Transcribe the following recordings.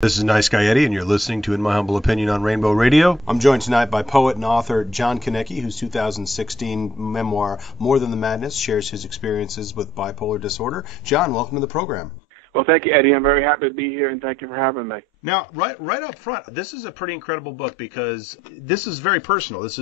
This is Nice Guy Eddie, and you're listening to In My Humble Opinion on Rainbow Radio. I'm joined tonight by poet and author John Kaniecki, whose 2016 memoir, More Than the Madness, shares his experiences with bipolar disorder. John, welcome to the program. Well, thank you, Eddie. I'm very happy to be here, and thank you for having me. Now, right up front, this is a pretty incredible book because this is very personal. This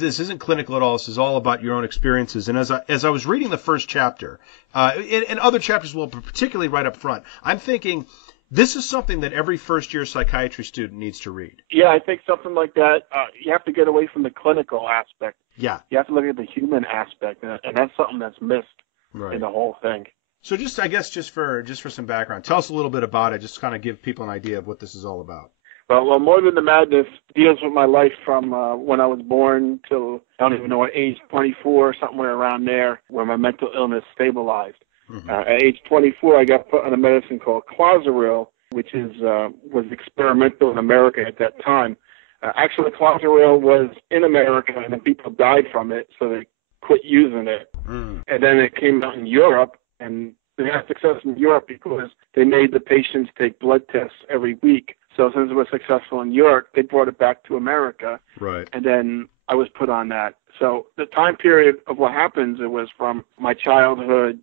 isn't clinical at all. This is all about your own experiences. And as I was reading the first chapter, and other chapters will, but particularly right up front, I'm thinking, this is something that every first-year psychiatry student needs to read. Yeah, I think something like that, you have to get away from the clinical aspect. Yeah. You have to look at the human aspect, and that's something that's missed in the whole thing. So just for some background, tell us a little bit about it, just to kind of give people an idea of what this is all about. Well, More Than the Madness deals with my life from when I was born till, I don't even know what age, 24, somewhere around there, where my mental illness stabilized. Mm-hmm. At age 24, I got put on a medicine called Clozaril, which was experimental in America at that time. Actually, Clozaril was in America, and then people died from it, so they quit using it. Mm. And then it came out in Europe, and they had success in Europe because they made the patients take blood tests every week. So since it was successful in Europe, they brought it back to America. Right. And then I was put on that. So the time period of what happens, it was from my childhood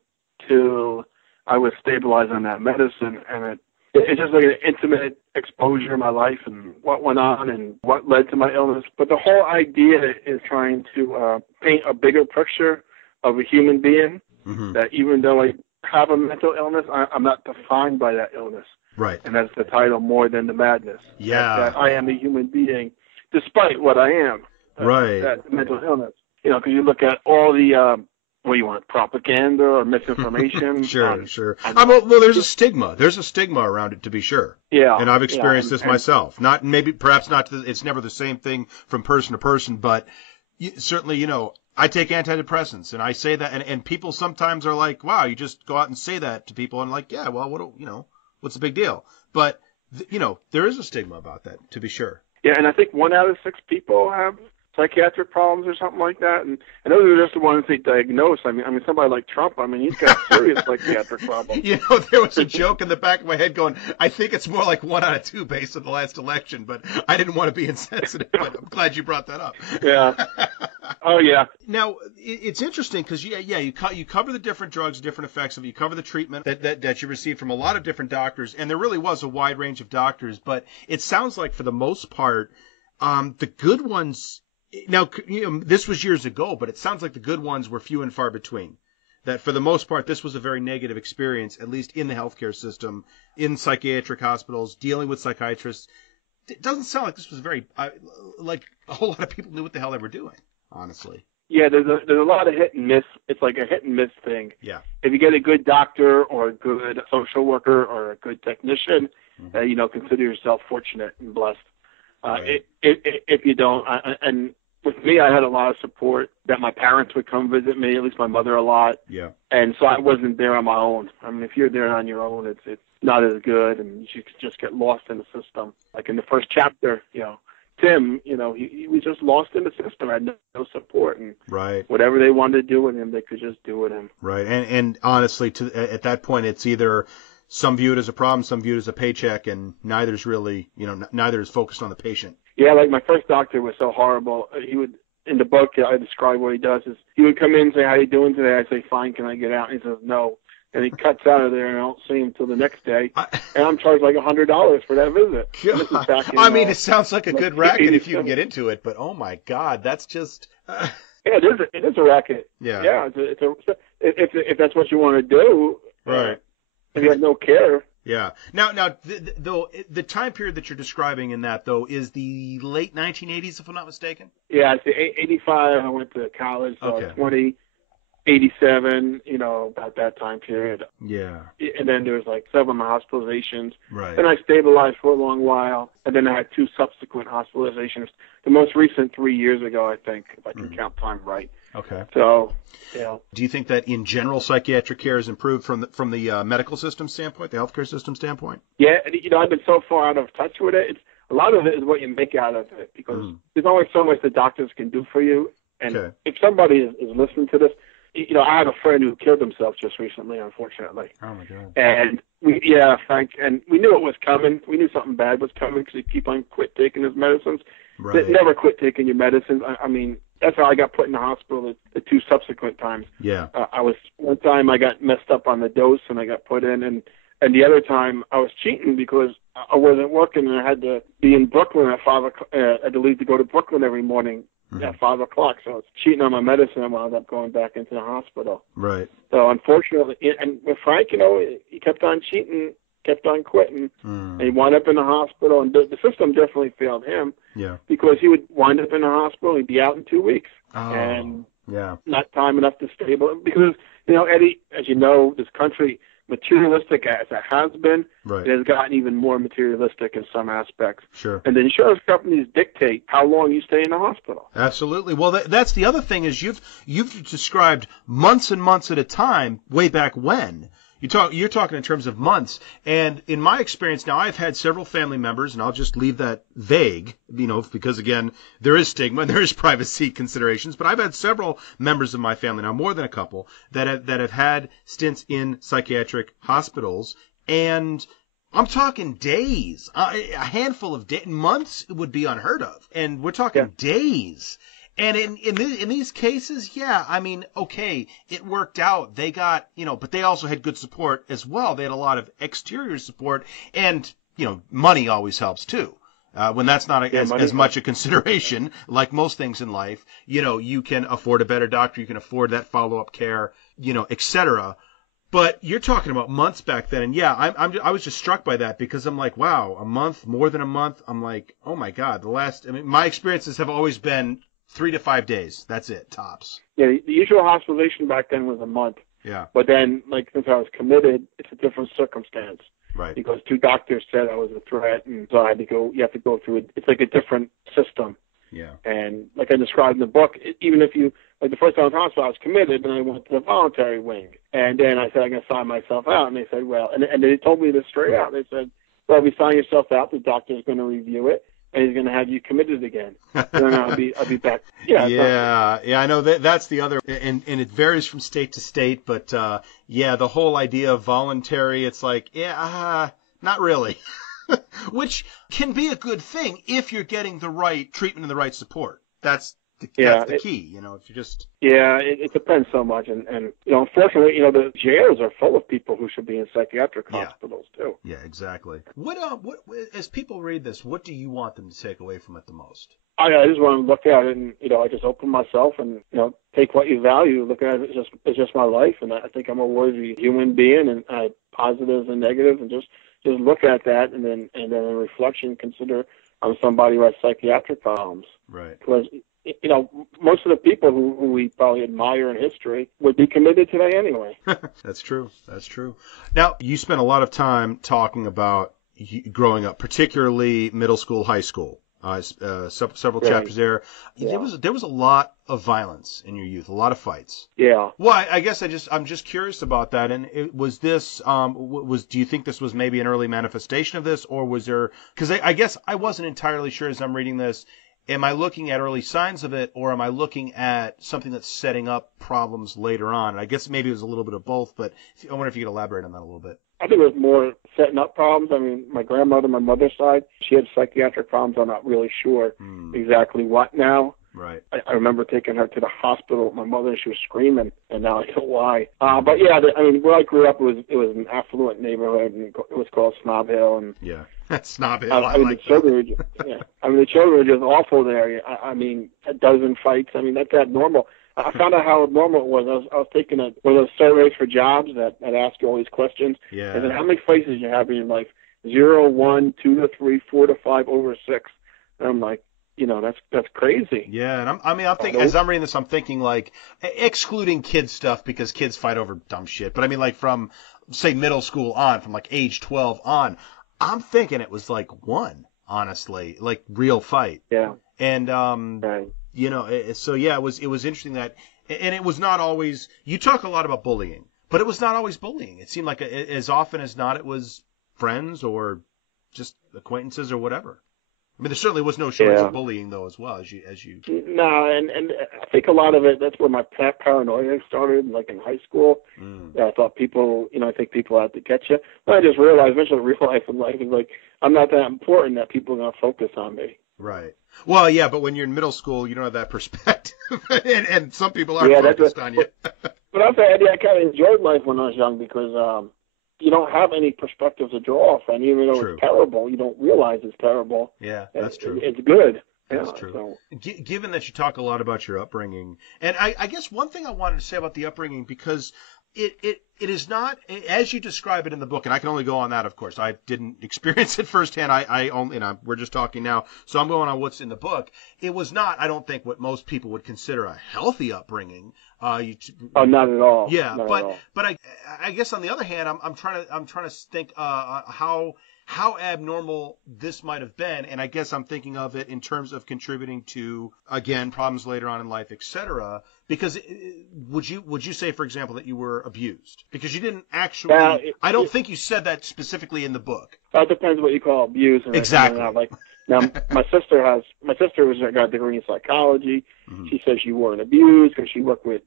till I was stabilized on that medicine, and it's just like an intimate exposure in my life and what went on and what led to my illness. But the whole idea is trying to paint a bigger picture of a human being, mm-hmm. that even though I have a mental illness, I'm not defined by that illness. Right. And that's the title, More Than the Madness. Yeah. That I am a human being despite what I am. Right. That mental illness. You know, because you look at all the what do you want, propaganda or misinformation? Sure. Well, there's a stigma. There's a stigma around it, to be sure. Yeah. And I've experienced this myself. It's never the same thing from person to person, but certainly, I take antidepressants, and I say that, and people sometimes are like, wow, you just go out and say that to people, and like, yeah, well, what's the big deal? But, there is a stigma about that, to be sure. Yeah, and I think 1 out of 6 people have psychiatric problems or something like that, and those are just the ones they diagnose. I mean, somebody like Trump, he's got serious psychiatric problems. There was a joke in the back of my head going, I think it's more like 1 out of 2 based on the last election, but I didn't want to be insensitive, but I'm glad you brought that up. Yeah. Oh, yeah. Now, it's interesting because, you cover the different drugs, different effects of it. You cover the treatment that you received from a lot of different doctors, and there really was a wide range of doctors, but it sounds like for the most part, the good ones. Now, this was years ago, but it sounds like the good ones were few and far between. That for the most part, this was a very negative experience, at least in the healthcare system, in psychiatric hospitals, dealing with psychiatrists. It doesn't sound like this was like a whole lot of people knew what the hell they were doing, honestly. Yeah, there's a lot of hit and miss. It's like a hit and miss thing. Yeah. If you get a good doctor or a good social worker or a good technician, mm-hmm. Consider yourself fortunate and blessed. Right. If you don't, and with me, I had a lot of support that my parents would come visit me, at least my mother a lot. Yeah. And so I wasn't there on my own. If you're there on your own, it's not as good, and you just get lost in the system. Like in the first chapter, Tim, he was just lost in the system. I had no support, and whatever they wanted to do with him, they could just do with him. Right. And honestly, at that point, it's either some view it as a problem, some view it as a paycheck, and neither's really, neither is focused on the patient. Yeah, like my first doctor was so horrible. He would, in the book, I describe what he does is he would come in and say, how you doing today? I say, fine, can I get out? And he says, no. And he cuts out of there, and I don't see him till the next day. And I'm charged like $100 for that visit. It sounds like a good racket if you can get into it, but oh my God, that's just... Yeah, it is a racket. Yeah. Yeah, if that's what you want to do. Right. And you have no care. Yeah. Now, the time period that you're describing in that, though, is the late 1980s, if I'm not mistaken? Yeah, it's 85. I went to college, so okay. 87, about that time period. Yeah. And then there was like 7 hospitalizations. Right. Then I stabilized for a long while, and then I had 2 subsequent hospitalizations. The most recent 3 years ago, I think, if I can count time right. Okay. So, Do you think that in general psychiatric care has improved from the medical system standpoint, the healthcare system standpoint? Yeah, I've been so far out of touch with it. A lot of it is what you make out of it, because there's only so much the doctors can do for you. And if somebody is listening to this, I had a friend who killed himself just recently, unfortunately. Oh my God. And Frank, and we knew it was coming. We knew something bad was coming because he'd keep on quit taking his medicines. Right. Never quit taking your medicines. I mean, that's how I got put in the hospital the two subsequent times. Yeah. One time I got messed up on the dose and I got put in, and the other time I was cheating because I wasn't working and I had to be in Brooklyn at 5 o'clock. I had to leave to go to Brooklyn every morning at 5 o'clock. So I was cheating on my medicine and wound up going back into the hospital. Right. So unfortunately, and with Frank, he kept on cheating, kept on quitting, and he wound up in the hospital. And the system definitely failed him. Yeah. Because he would wind up in the hospital, he'd be out in 2 weeks, and not time enough to stabilize. Because Eddie, as you know, this country, materialistic as it has been, it has gotten even more materialistic in some aspects. Sure. And the insurance companies dictate how long you stay in the hospital. Absolutely. Well, that's the other thing is you've described months and months at a time way back when. You're talking in terms of months. And in my experience now, I've had several family members, and I'll just leave that vague, because again, there is stigma and there is privacy considerations, but I've had several members of my family now, more than a couple, that have had stints in psychiatric hospitals, and I'm talking days, a handful of days, months would be unheard of. And we're talking days. And in these cases, okay, it worked out. They got, but they also had good support as well. They had a lot of exterior support, and, money always helps too. When that's not as much a consideration, like most things in life, you can afford a better doctor, you can afford that follow-up care, et cetera. But you're talking about months back then, and I was just struck by that because I'm like, wow, a month, more than a month. I'm like, oh my God, my experiences have always been 3 to 5 days. That's it, tops. Yeah, the usual hospitalization back then was a month. Yeah. But then, since I was committed, it's a different circumstance. Right. Because 2 doctors said I was a threat, and so I had to go. You have to go through it. It's like a different system. Yeah. And like I described in the book, even if you, the first time I was in the hospital, I was committed, and I went to the voluntary wing. And then I said, I'm going to sign myself out. And they said, well, and they told me this straight out. They said, well, if you sign yourself out, the doctor's going to review it, and he's going to have you committed again. Then I'll be back. Yeah, I know that's the other, and it varies from state to state, but the whole idea of voluntary, it's like, not really. Which can be a good thing if you're getting the right treatment and the right support. That's the key, if you just... Yeah, it depends so much. And unfortunately, the jails are full of people who should be in psychiatric hospitals, too. Yeah, exactly. What as people read this, what do you want them to take away from it the most? I just want to look at it and, I just open myself and, take what you value, look at it as just my life. And I think I'm a worthy human being, and I have positives and negatives, and just look at that, and then in reflection consider I'm somebody who has psychiatric problems. Right. Because most of the people who we probably admire in history would be committed today anyway. That's true. Now, you spent a lot of time talking about growing up, particularly middle school, high school. Several chapters there. Yeah. There was a lot of violence in your youth, a lot of fights. Yeah. Well, I guess I'm just curious about that. And was this do you think this was maybe an early manifestation of this, or was there? Because I guess I wasn't entirely sure as I'm reading this. Am I looking at early signs of it, or am I looking at something that's setting up problems later on? And I guess maybe it was a little bit of both, but I wonder if you could elaborate on that a little bit. I think it was more setting up problems. I mean, my grandmother, my mother's side, she had psychiatric problems. I'm not really sure exactly what now. Right. I remember taking her to the hospital with my mother, and she was screaming, and now I know why. But yeah, where I grew up, it was an affluent neighborhood, and it was called Snob Hill. And yeah, that's Snob Hill. the children were just awful there. I mean, a dozen fights. I mean, that's abnormal. I found out how abnormal it was. I was taking one of those surveys for jobs that ask you all these questions. Yeah. And then how many fights did you have in your life? 0, 1, 2 to 3, 4 to 5, over 6. And I'm like, that's crazy. Yeah, and I'm thinking, as I'm reading this, I'm thinking like, excluding kids stuff because kids fight over dumb shit. But I mean, like from, say, middle school on, from like age 12 on, I'm thinking it was like 1, honestly, like real fight. Yeah. And, right. So yeah, it was interesting that, and it was not always, you talk a lot about bullying, but it was not always bullying. It seemed like as often as not, it was friends or just acquaintances or whatever. I mean, there certainly was no shortage of bullying, though, as well, as you. No, and I think a lot of it, that's where my paranoia started, like in high school. I thought people, I think people had to get you. But I just realized, eventually realized in life, is like, I'm not that important that people are going to focus on me. Right. Well, yeah, but when you're in middle school, you don't have that perspective, and some people are focused on you. But I'll say, I kind of enjoyed life when I was young because you don't have any perspective to draw from. Even though it's terrible, you don't realize it's terrible. Yeah, that's true. It's good. That's true. So. Given that you talk a lot about your upbringing, and I guess one thing I wanted to say about the upbringing, because it is not, as you describe it in the book, and I can only go on that, of course. I didn't experience it firsthand. I only, we're just talking now, so I'm going on what's in the book. It was not, I don't think, what most people would consider a healthy upbringing. Not at all. Yeah, not but I guess on the other hand, I'm trying to think how abnormal this might have been, and I guess I'm thinking of it in terms of contributing to, again, problems later on in life, etc. Because would you say, for example, that you were abused? Because you didn't actually. I don't think you said that specifically in the book. It depends what you call abuse. And exactly. Now, my sister got a degree in psychology. Mm-hmm. She says she wasn't abused because she worked with.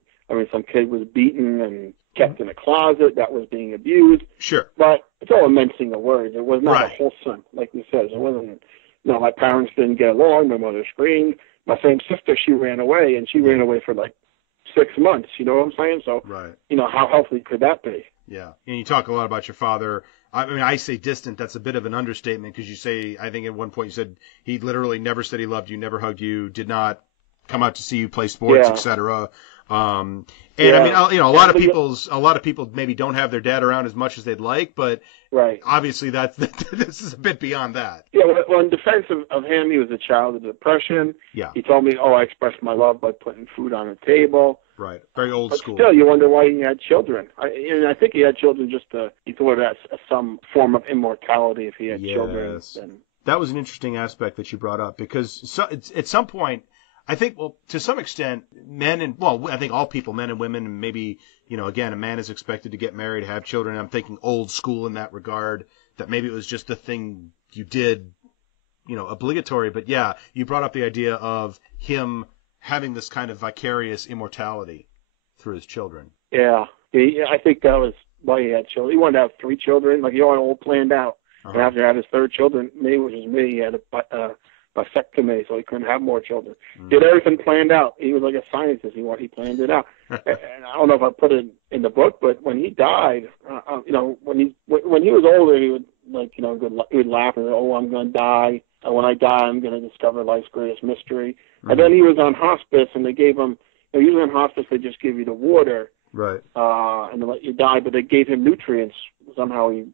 Some kid was beaten and kept in a closet that was being abused. Sure. But it's all a mincing of words. It was not wholesome, like you said. It wasn't. My parents didn't get along. My mother screamed. My same sister, she ran away, and she ran away for like 6 months. You know what I'm saying? So, how healthy could that be? Yeah. And you talk a lot about your father. I say distant. That's a bit of an understatement because you say, I think at one point you said he literally never said he loved you, never hugged you, did not come out to see you play sports, etc. A lot of people maybe don't have their dad around as much as they'd like, but obviously this is a bit beyond that. Yeah, well, in defense of him, he was a child of depression. Yeah. He told me, I expressed my love by putting food on the table. Right. Very old school. Still, you wonder why he had children. I think he had children he thought that some form of immortality if he had children. That was an interesting aspect that you brought up because at some point, I think, to some extent, I think all people, men and women, and maybe, again, a man is expected to get married, have children. I'm thinking old school in that regard, that maybe it was just a thing you did, obligatory. But yeah, you brought up the idea of him having this kind of vicarious immortality through his children. Yeah. I think that was why he had children. He wanted to have 3 children, like he had it all planned out. Uh-huh. And after he had his 3rd children, he had a vasectomy, so he couldn't have more children. Did everything planned out. He was like a scientist. He planned it out. And I don't know if I put it in the book, but when he died, when he was older, he would he would laugh and say, I'm going to die. And when I die, I'm going to discover life's greatest mystery. Mm-hmm. And then he was on hospice, and they gave him. Usually on hospice, they just give you the water, right? And they let you die, but they gave him nutrients. Somehow he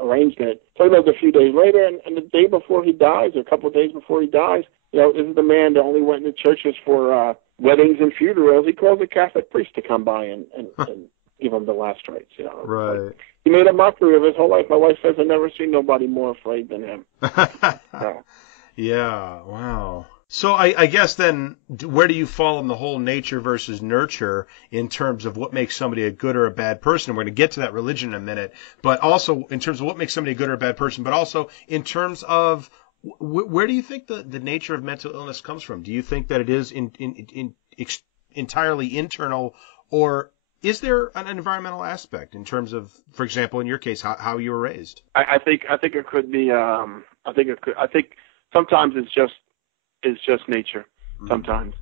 arranged it. So he lived a few days later, and the day before he dies, or a couple of days before he dies, this is the man that only went into churches for weddings and funerals. He calls a Catholic priest to come by and give him the last rites. Right. Like, he made a mockery of his whole life. My wife says I've never seen nobody more afraid than him. So. Yeah. Wow. So I guess then, where do you fall in the whole nature versus nurture in terms of what makes somebody a good or a bad person? We're going to get to that religion in a minute, but also in terms of what makes somebody a good or a bad person, but also in terms of where do you think the nature of mental illness comes from? Do you think that it is entirely internal, or is there an environmental aspect in terms of, for example, in your case, how you were raised? I think it could be. I think sometimes it's just nature sometimes,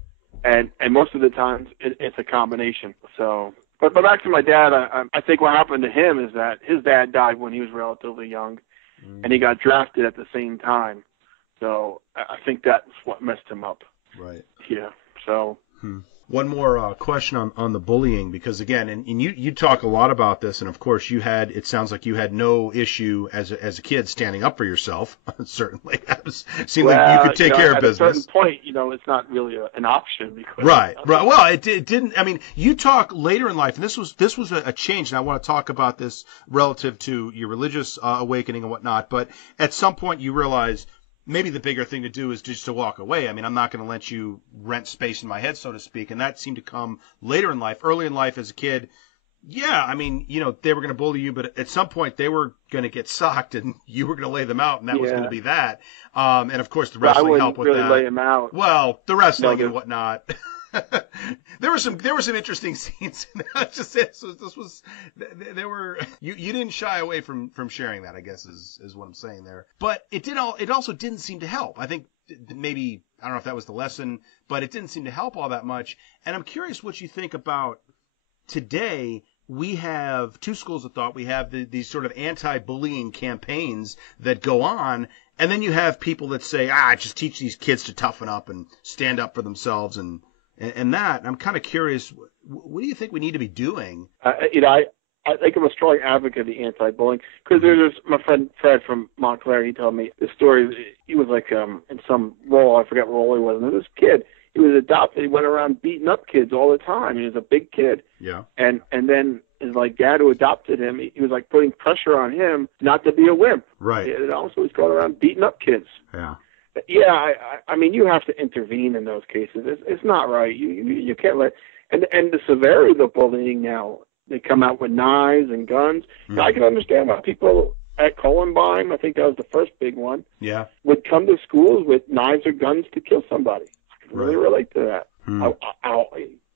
and most of the times it's a combination. So, but back to my dad, I think what happened to him is that his dad died when he was relatively young, and he got drafted at the same time. So I think that's what messed him up. Right. Yeah. So. One more question on the bullying, because again, and you talk a lot about this, and of course it sounds like you had no issue as a kid standing up for yourself. Certainly, it seemed like you could take care of business. At a certain point, it's not really an option because right. Well, it didn't. I mean, you talk later in life, and this was a change, and I want to talk about this relative to your religious awakening and whatnot. But at some point, you realize maybe the bigger thing to do is just to walk away. I mean, I'm not going to let you rent space in my head, so to speak. And that seemed to come later in life. Early in life as a kid, Yeah, I mean, they were going to bully you, but at some point they were going to get socked, and you were going to lay them out, and that was going to be that. And of course, the wrestling helped with really that. Lay them out. Well, the wrestling and whatnot. There were some interesting scenes in that. Just this was there were you didn't shy away from sharing that, I guess is what I'm saying there. But it also didn't seem to help. I think maybe I don't know if that was the lesson, but it didn't seem to help all that much. And I'm curious what you think about today. We have two schools of thought. We have these sort of anti-bullying campaigns that go on, and then you have people that say, just teach these kids to toughen up and stand up for themselves and that. I'm kind of curious, what do you think we need to be doing? I think I'm a strong advocate of the anti-bullying, because there's my friend Fred from Montclair. He told me the story. He was like in some role, I forget what role he was, and this kid, he was adopted. He went around beating up kids all the time. He was a big kid. Yeah. And then his dad who adopted him, he was putting pressure on him not to be a wimp. Right. And also he's going around beating up kids. Yeah. Yeah, I mean, you have to intervene in those cases. It's not right. You can't let and the severity of the bullying now. They come out with knives and guns. Mm. I can understand why people at Columbine, I think that was the first big one, yeah, would come to schools with knives or guns to kill somebody. I can really relate to that. Mm.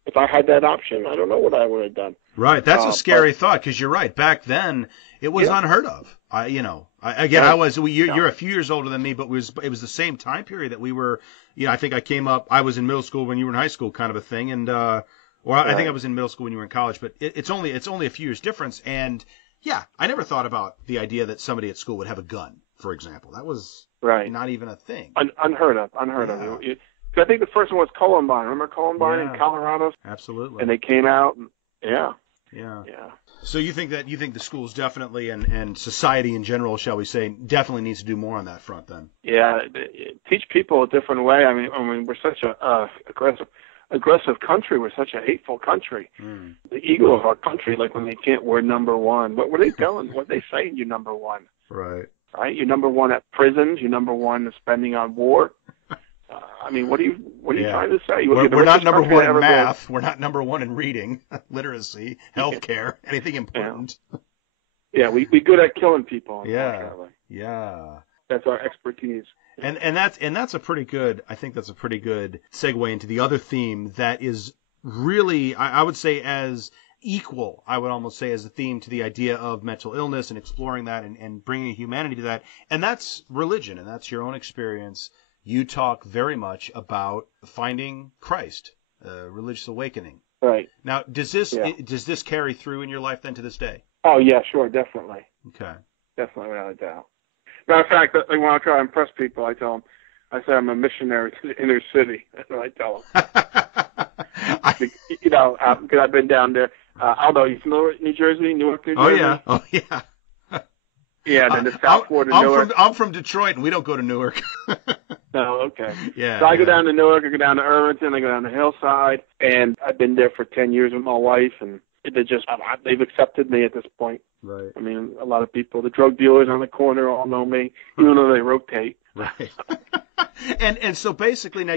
If I had that option, I don't know what I would have done. Right, that's a scary thought, because you're right. Back then, it was unheard of. You're a few years older than me, but it was the same time period that we were. I think I was in middle school when you were in high school, kind of a thing, and I think I was in middle school when you were in college. But it's only a few years difference, and yeah, I never thought about the idea that somebody at school would have a gun, for example. That was not even a thing. Unheard of. I think the first one was Columbine. Remember Columbine in Colorado? Absolutely. And they came out. Yeah. So you think the schools definitely and society in general, shall we say, definitely needs to do more on that front then? Yeah, teach people a different way. I mean, we're such a aggressive country. We're such a hateful country. Mm. The ego of our country, when they chant, "We're number one." What are they telling? What are they saying? You're number one. Right. Right. You're number one at prisons. You're number one in spending on war. I mean, what are you trying to say? We're not number one in math. We're not number one in reading, literacy, healthcare, anything important. Yeah, we good at killing people. Yeah. That's our expertise. And that's a pretty good. I think that's a pretty good segue into the other theme that is really, I would say, as equal, I would almost say, as a theme to the idea of mental illness and exploring that and bringing humanity to that. And that's religion, and that's your own experience. You talk very much about finding Christ, religious awakening. Right. Now, does this carry through in your life then to this day? Oh yeah, sure, definitely. Okay. Definitely, without a doubt. Matter of fact, when I try to impress people, I tell them, I say I'm a missionary to the inner city. That's what I tell them. Because I've been down there. I don't know, you familiar with New Jersey, Newark, New Jersey? Oh yeah. Yeah, then the South Florida, Newark. I'm from Detroit, and we don't go to Newark. No, okay. Yeah. So I go down to Newark, I go down to Irvington, I go down to Hillside, and I've been there for 10 years with my wife, and they've accepted me at this point. Right. I mean, a lot of people, the drug dealers on the corner all know me, even though they rotate. Right. and so basically, now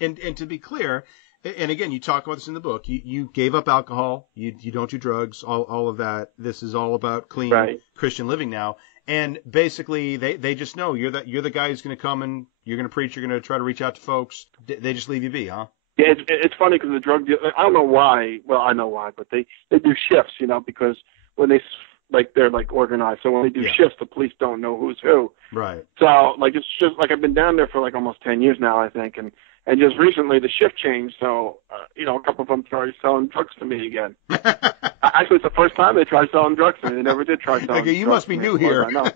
and to be clear, and again, you talk about this in the book. You gave up alcohol. You don't do drugs. All of that. This is all about clean Christian living now. And basically, they just know you're the guy who's going to come and you're going to preach. You're going to try to reach out to folks. They just leave you be, huh? Yeah, it's funny because the drug dealers, I don't know why. Well, I know why, but they do shifts, because when they're organized. So when they do shifts, the police don't know who's who. Right. So it's just I've been down there for almost 10 years now, I think, and just recently the shift changed. So a couple of them started selling drugs to me again. Actually, it's the first time they tried selling drugs to me. They never did try selling drugs. Okay, you must be new here. I know.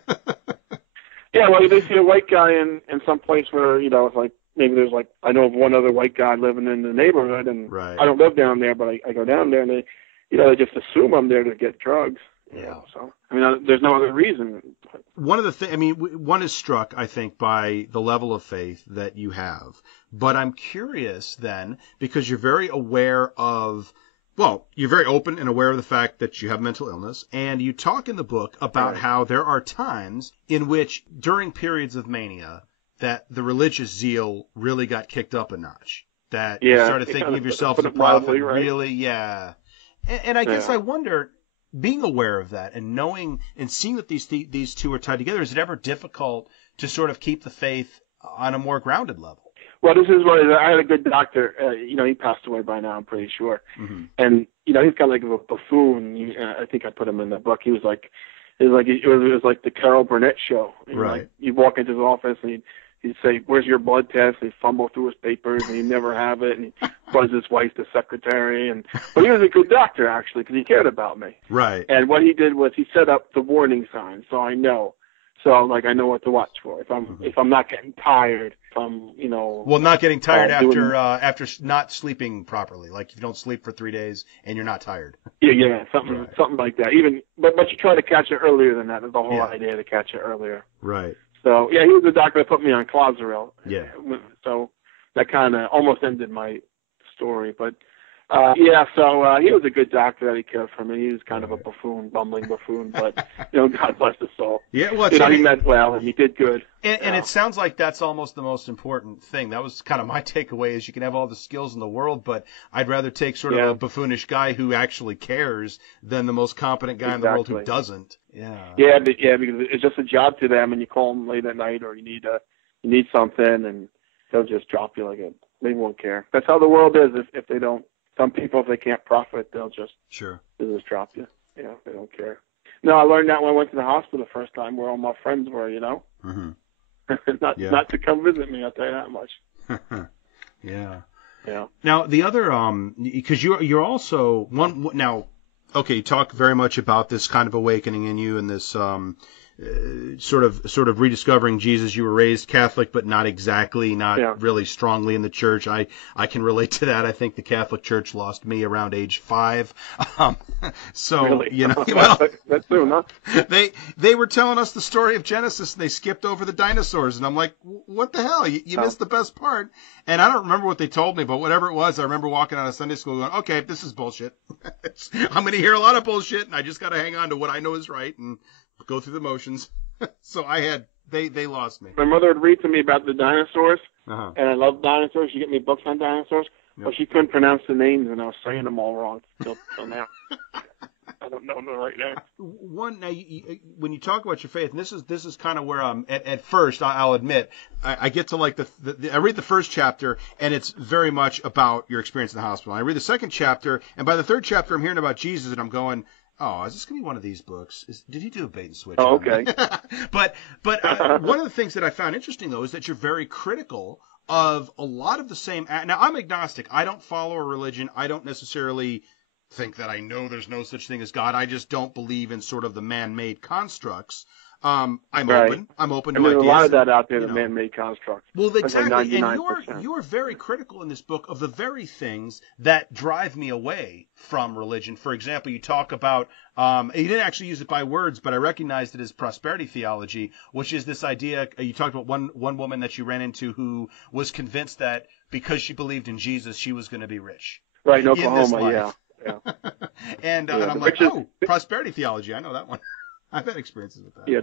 Yeah, well, they see a white guy in some place where it's maybe there's I know of one other white guy living in the neighborhood, and I don't live down there, but I go down there, and they just assume I'm there to get drugs. Yeah. So there's no other reason. One of the things, one is struck, I think, by the level of faith that you have. But I'm curious then, because you're very aware of, you're very open and aware of the fact that you have mental illness, and you talk in the book about how there are times in which, during periods of mania, that the religious zeal really got kicked up a notch. That you started thinking of yourself as a prophet, really, And I guess I wonder, being aware of that and knowing and seeing that these two are tied together, is it ever difficult to sort of keep the faith on a more grounded level? Well, this is what I had a good doctor. He passed away by now, I'm pretty sure. Mm-hmm. And he's kind of like a buffoon. I think I put him in the book. It was like the Carol Burnett show. Right. You'd walk into his office and he'd say, "Where's your blood test?" And he'd fumble through his papers and he'd never have it. And he'd buzz his wife, the secretary. But he was a good doctor, actually, because he cared about me. Right. And what he did was he set up the warning signs, so I know. So I know what to watch for. If I'm not getting tired, Well, not getting tired after not sleeping properly. Like if you don't sleep for 3 days and you're not tired. Yeah, something like that. But you try to catch it earlier than that. That's the whole idea, to catch it earlier. Right. So he was the doctor that put me on Clozaril. Yeah. So that kind of almost ended my story, but. So he was a good doctor that he cared for me. He was kind of a bumbling buffoon, but God bless his soul. Yeah, well, he meant well and he did good. And it sounds like that's almost the most important thing. That was kind of my takeaway: is you can have all the skills in the world, but I'd rather take sort of a buffoonish guy who actually cares than the most competent guy in the world who doesn't. Yeah, because it's just a job to them, and you call them late at night or you need something, and they'll just drop you they won't care. That's how the world is. If they don't. Some people, if they can't profit, they'll just drop you. They don't care. No, I learned that when I went to the hospital the first time, where all my friends were. Mm-hmm. not to come visit me. I'll tell you that much. Yeah. Yeah. Now the other, because you're also one now. Okay, you talk very much about this kind of awakening in you and this sort of rediscovering Jesus. You were raised Catholic, but not really strongly in the church. I can relate to that. I think the Catholic Church lost me around age 5. Really? Well, that's soon, huh? They were telling us the story of Genesis and they skipped over the dinosaurs, and I'm like, what the hell? You missed the best part. And I don't remember what they told me, but whatever it was, I remember walking out of Sunday school going, okay, this is bullshit. I'm going to hear a lot of bullshit, and I just got to hang on to what I know is right and go through the motions. So they lost me. My mother would read to me about the dinosaurs, and I love dinosaurs. She'd get me books on dinosaurs, but she couldn't pronounce the names, and I was saying them all wrong till now. I don't know them right now. When you talk about your faith, and this is kind of where I'm at first. I'll admit I get to I read the first chapter, and it's very much about your experience in the hospital. I read the second chapter, and by the third chapter, I'm hearing about Jesus, and I'm going, oh, is this going to be one of these books? Did he do a bait and switch? Oh, okay. But one of the things that I found interesting, though, is that you're very critical of a lot of the same. Now, I'm agnostic. I don't follow a religion. I don't necessarily think that I know there's no such thing as God. I just don't believe in sort of the man-made constructs. I'm open. I'm open to there's ideas. A lot of that out there, the man-made constructs. Well, exactly. Like and you're very critical in this book of the very things that drive me away from religion. For example, you talk about, you didn't actually use it by words, but I recognized it as prosperity theology, which is this idea. You talked about one woman that you ran into who was convinced that because she believed in Jesus, she was going to be rich. Right, in Oklahoma, yeah. And I'm like, prosperity theology. I know that one. I've had experiences with that. Yeah,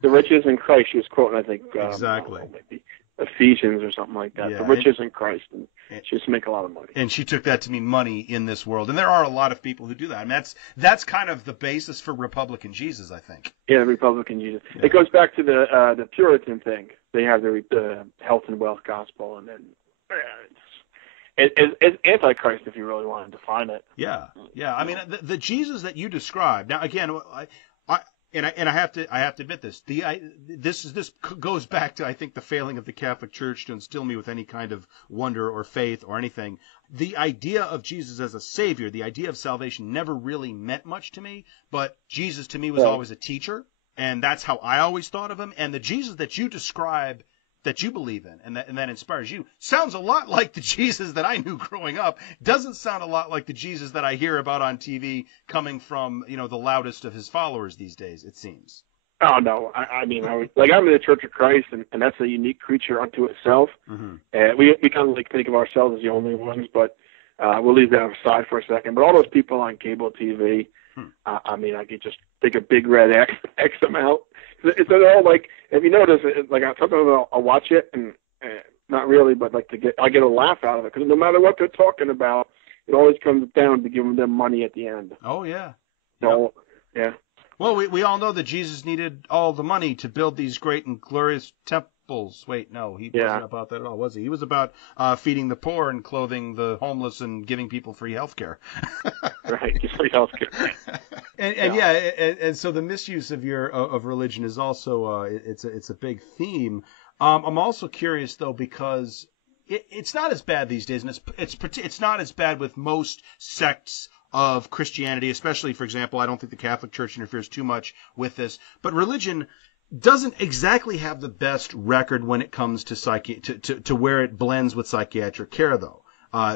the riches in Christ. She was quoting, I think, exactly. Maybe Ephesians or something like that. Yeah, the riches in Christ, and she just make a lot of money. And she took that to mean money in this world. And there are a lot of people who do that. I mean, that's kind of the basis for Republican Jesus, I think. Yeah, Republican Jesus. Yeah. It goes back to the Puritan thing. They have the health and wealth gospel, and then it's antichrist if you really want to define it. Yeah. I mean, the Jesus that you describe. Now, again, I have to admit this. This goes back to, I think, the failing of the Catholic Church to instill me with any kind of wonder or faith or anything. The idea of Jesus as a savior, the idea of salvation, never really meant much to me. But Jesus to me was always a teacher, and that's how I always thought of him. And the Jesus that you describe, that you believe in, and that inspires you, sounds a lot like the Jesus that I knew growing up. Doesn't sound a lot like the Jesus that I hear about on TV coming from, the loudest of his followers these days, it seems. Oh, no. I'm in the Church of Christ, and that's a unique creature unto itself. Mm-hmm. And we kind of think of ourselves as the only ones, but we'll leave that aside for a second. But all those people on cable TV, I could just take a big red X them out. It's all like, if you notice, sometimes I'll watch it and not really, but I get a laugh out of it because no matter what they're talking about, it always comes down to giving them money at the end. Oh, yeah. So, yeah. Well, we all know that Jesus needed all the money to build these great and glorious temples. Wait, no, he wasn't about that at all, was he? He was about feeding the poor and clothing the homeless and giving people free health care. Right, free health care. And so the misuse of of religion is also it's a big theme. I'm also curious though, because it's not as bad these days, and it's not as bad with most sects of Christianity, especially, for example, I don't think the Catholic Church interferes too much with this, but religion doesn't exactly have the best record when it comes to where it blends with psychiatric care, though.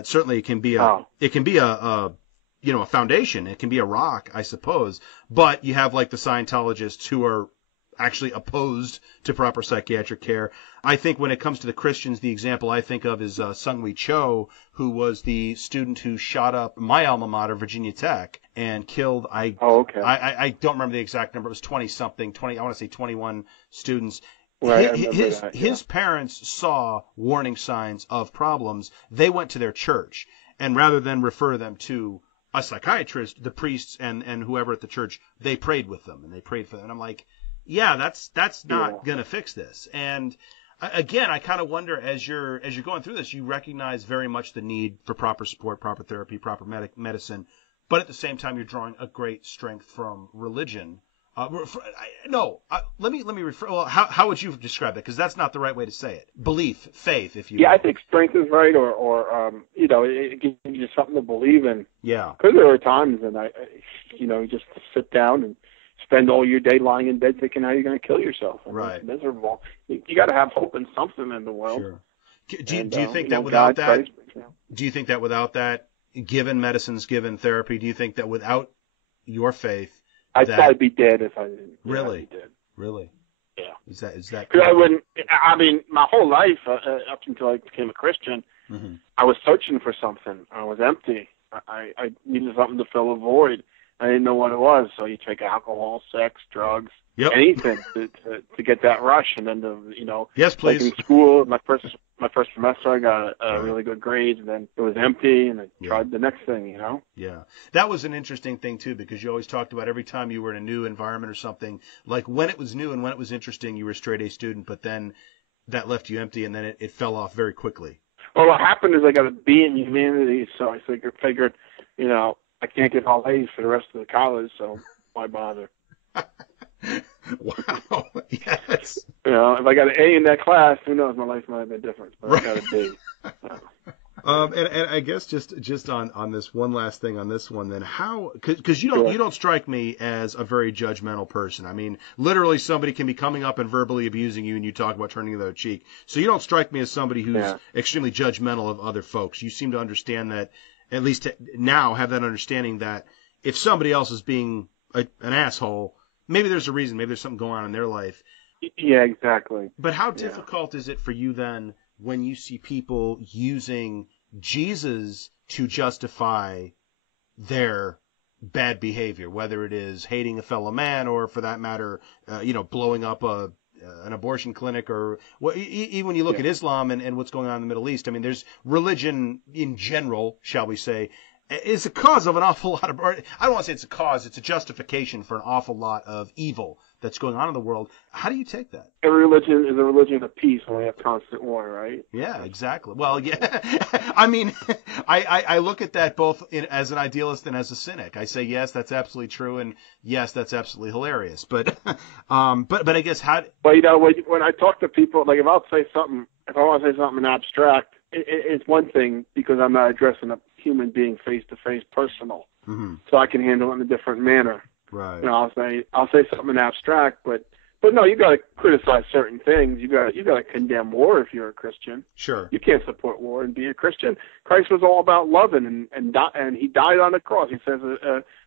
Certainly, it can be a foundation. It can be a rock, I suppose. But you have like the Scientologists who are actually opposed to proper psychiatric care. I think when it comes to the Christians, the example I think of is Sung-Wi Cho, who was the student who shot up my alma mater, Virginia Tech, and killed, I don't remember the exact number, it was 20-something, I want to say 21 students. Right, his parents saw warning signs of problems. They went to their church, and rather than refer them to a psychiatrist, the priests and whoever at the church, they prayed with them, and they prayed for them. And I'm like, yeah, that's not going to fix this. And again, I kind of wonder, as you're going through this, you recognize very much the need for proper support, proper therapy, proper medicine, but at the same time, you're drawing a great strength from religion. Let me refer. Well, how would you describe that? Because that's not the right way to say it. Belief, faith, if you. Yeah, I think strength is right, or it gives you something to believe in. Yeah. Because there are times, and just to sit down and spend all your day lying in bed thinking how you're going to kill yourself. Right. It's miserable. You got to have hope in something in the world. Sure. Do you think that without that? Do you think that without that, given medicines, given therapy, do you think that without your faith, I'd probably be dead if I didn't. Really? I'd be dead. Really? Yeah. Is that? Because I wouldn't. I mean, my whole life up until I became a Christian, I was searching for something. I was empty. I needed something to fill a void. I didn't know what it was, so you take alcohol, sex, drugs, anything to get that rush, and then Yes, please. Like in school, my first semester, I got a really good grade, and then it was empty, and I tried the next thing, Yeah, that was an interesting thing too, because you always talked about every time you were in a new environment or something, like when it was new and when it was interesting, you were a straight A student, but then that left you empty, and then it fell off very quickly. Well, what happened is I got a B in humanities, so I figured, I can't get all A's for the rest of the college, so why bother? Wow. Yes. If I got an A in that class, who knows? My life might have been different. But I got a B. And I guess just on this one last thing on this one, then because you don't strike me as a very judgmental person. I mean, literally somebody can be coming up and verbally abusing you, and you talk about turning the other cheek. So you don't strike me as somebody who's extremely judgmental of other folks. You seem to understand that. At least now have that understanding that if somebody else is being an asshole, maybe there's a reason, maybe there's something going on in their life. Yeah, exactly. But how difficult is it for you then when you see people using Jesus to justify their bad behavior, whether it is hating a fellow man or, for that matter, blowing up an abortion clinic, or even when you look at Islam and what's going on in the Middle East, I mean, there's religion in general, shall we say, is a cause of an awful lot of, or I don't want to say it's a cause, it's a justification for an awful lot of evil that's going on in the world. How do you take that? Every religion is a religion of peace when we have constant war, right? Yeah, exactly. Well, yeah. I mean, I look at that both as an idealist and as a cynic. I say, yes, that's absolutely true, and yes, that's absolutely hilarious. But I guess how... Well, when I talk to people, like if I want to say something abstract, it's one thing because I'm not addressing a human being face-to-face personal. So I can handle it in a different manner. Right. I'll say something abstract, but no, you got to criticize certain things. You got to condemn war if you're a Christian. Sure. You can't support war and be a Christian. Christ was all about loving, and he died on the cross. He says,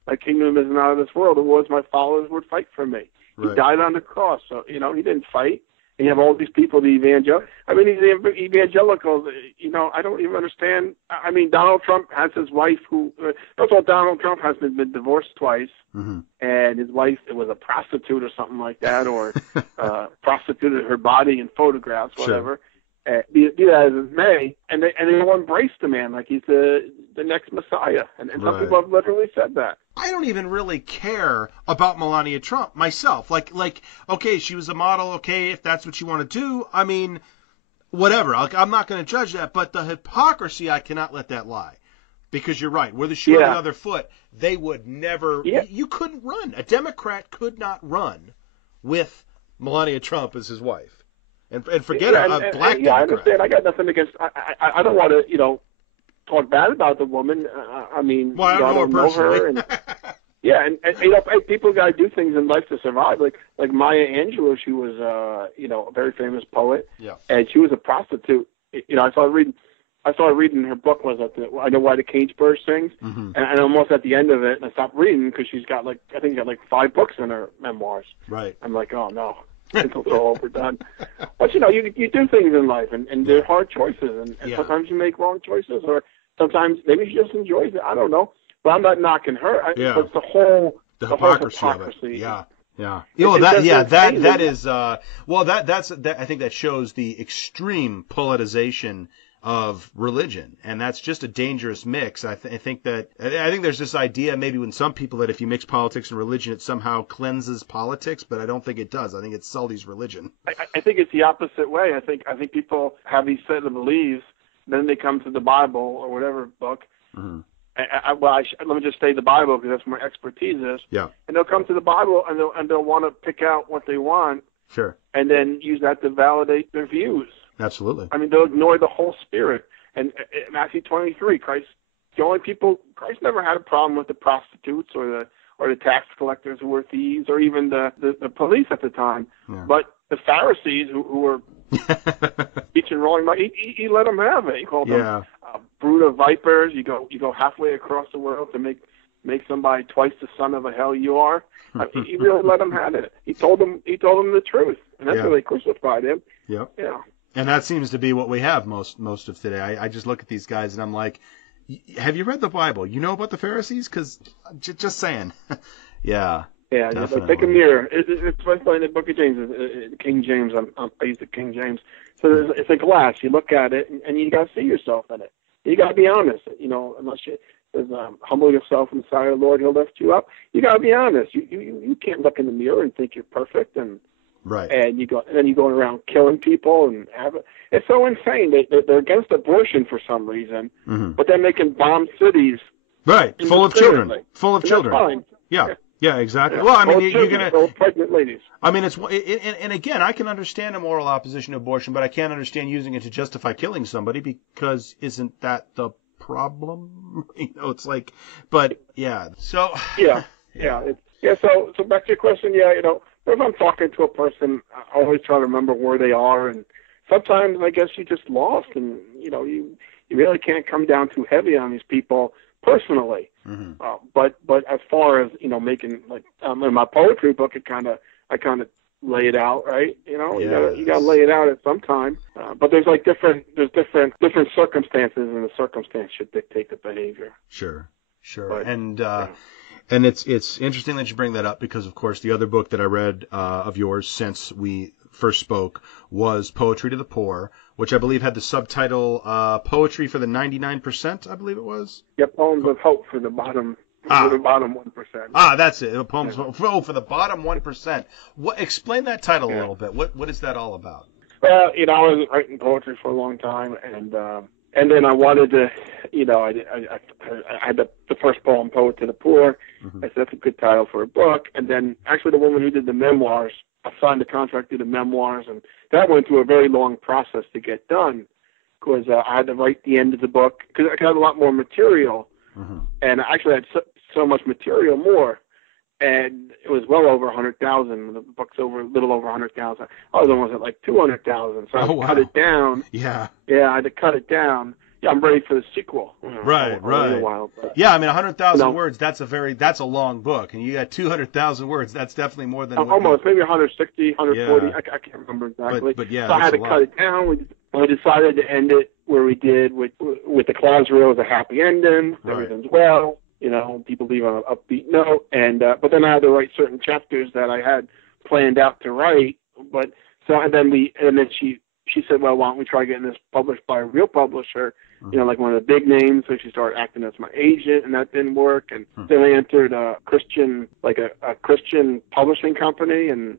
"My kingdom isn't out of this world. It was my followers would fight for me." Right. He died on the cross, so he didn't fight. And you have all these people, these evangelicals. I don't even understand. I mean, Donald Trump has his wife who, first of all, Donald Trump has been divorced twice, and his wife was a prostitute or something like that, or prostituted her body in photographs, whatever. Sure. Be that as it may, and they all embrace the man like he's the the next Messiah. And some Right. people have literally said that. I don't even really care about Melania Trump myself. Like, okay, she was a model. Okay, if that's what you want to do, I mean, whatever. I'm not going to judge that. But the hypocrisy, I cannot let that lie. Because you're right. Were the shoe on the other foot, they would never. Yeah. You couldn't run. A Democrat could not run with Melania Trump as his wife. And forget a black Democrat. Yeah, I understand. I got nothing against. I don't want to, talk bad about the woman. I mean, well, I don't know her. And, yeah, and people got to do things in life to survive. Like Maya Angelou, she was a very famous poet. Yeah. And she was a prostitute. I started reading her book. I Know Why the Cage Bird Sings, and almost at the end of it, and I stopped reading because she's got like 5 books in her memoirs. Right. I'm like, oh no, it's all overdone. But you do things in life, and they're hard choices, and sometimes you make wrong choices, or sometimes maybe she just enjoys it. I don't know, but I'm not knocking her. But the whole hypocrisy of it. Yeah. Yeah. I think that shows the extreme politicization of religion, and that's just a dangerous mix. I think there's this idea maybe when some people that if you mix politics and religion, it somehow cleanses politics, but I don't think it does. I think it sullies religion. I think it's the opposite way. I think people have these set of beliefs, then they come to the Bible or whatever book. Mm-hmm. Let me just say the Bible because that's where my expertise is. Yeah. And they'll come to the Bible and they'll want to pick out what they want. Sure. And then use that to validate their views. Absolutely. I mean, they'll ignore the whole spirit. And Matthew 23, Christ never had a problem with the prostitutes or the tax collectors who were thieves or even the police at the time. Yeah. But the Pharisees who were teaching wrong, he let them have it. He called them a brood of vipers. You go halfway across the world to make somebody twice the son of a hell you are. He really let them have it. He told them the truth, and that's why they crucified him. Yeah. Yeah. And that seems to be what we have most of today. I just look at these guys and I'm like, have you read the Bible? You know about the Pharisees? Because just saying. Yeah. Yeah, take a mirror. It's funny in the Book of James, King James. I use the King James. So it's a glass. You look at it, and you got to see yourself in it. You got to be honest. Unless you humble yourself in the sight of the Lord, He'll lift you up. You got to be honest. You can't look in the mirror and think you're perfect and. Right. And then you go around killing people and it's so insane. They're against abortion for some reason, but then they can bomb cities. Right. Full of children. Full of children. Fine. Yeah. Yeah, exactly. Yeah. Well, I mean, you're going to pregnant ladies. I mean, and again, I can understand a moral opposition to abortion, but I can't understand using it to justify killing somebody because isn't that the problem? It's like, but yeah. So yeah. So back to your question. Yeah, if I'm talking to a person, I always try to remember where they are, and sometimes I guess you just lost, and you really can't come down too heavy on these people personally. Mm-hmm. But as far as making in my poetry book, I kind of lay it out, right? You got to lay it out at some time. But there's different circumstances, and the circumstance should dictate the behavior. Sure. But, and it's interesting that you bring that up because, of course, the other book that I read of yours since we first spoke was Poetry to the Poor, which I believe had the subtitle Poetry for the 99%, I believe it was. Yeah, Poems of Hope for the bottom. For the bottom 1%. That's it. Poems for the bottom 1%. Explain that title a little bit. What is that all about? Well, I was writing poetry for a long time, and then I wanted to, I had the first poem, Poet to the Poor. Mm-hmm. I said that's a good title for a book. And then actually the woman who did the memoirs, I signed the contract to do the memoirs, and that went through a very long process to get done because I had to write the end of the book because I had a lot more material. Mm-hmm. And I actually had so much material more. And it was well over 100,000. The book's a little over 100,000. I was almost at like 200,000. So I had to cut it down. Yeah. Yeah, I had to cut it down. Yeah, I'm ready for the sequel. Right. Yeah, I mean, 100,000 words. That's a long book, and you got 200,000 words. That's definitely more than almost maybe 160, 140. Yeah. I can't remember exactly. But yeah, so I had to cut it down. We decided to end it where we did with the clause where it was a happy ending. Right. Everything's well. People leave on an upbeat note, and but then I had to write certain chapters that I had planned out to write. And then she she said, well, why don't we try getting this published by a real publisher, like one of the big names. So she started acting as my agent, and that didn't work. And then I entered a Christian publishing company, and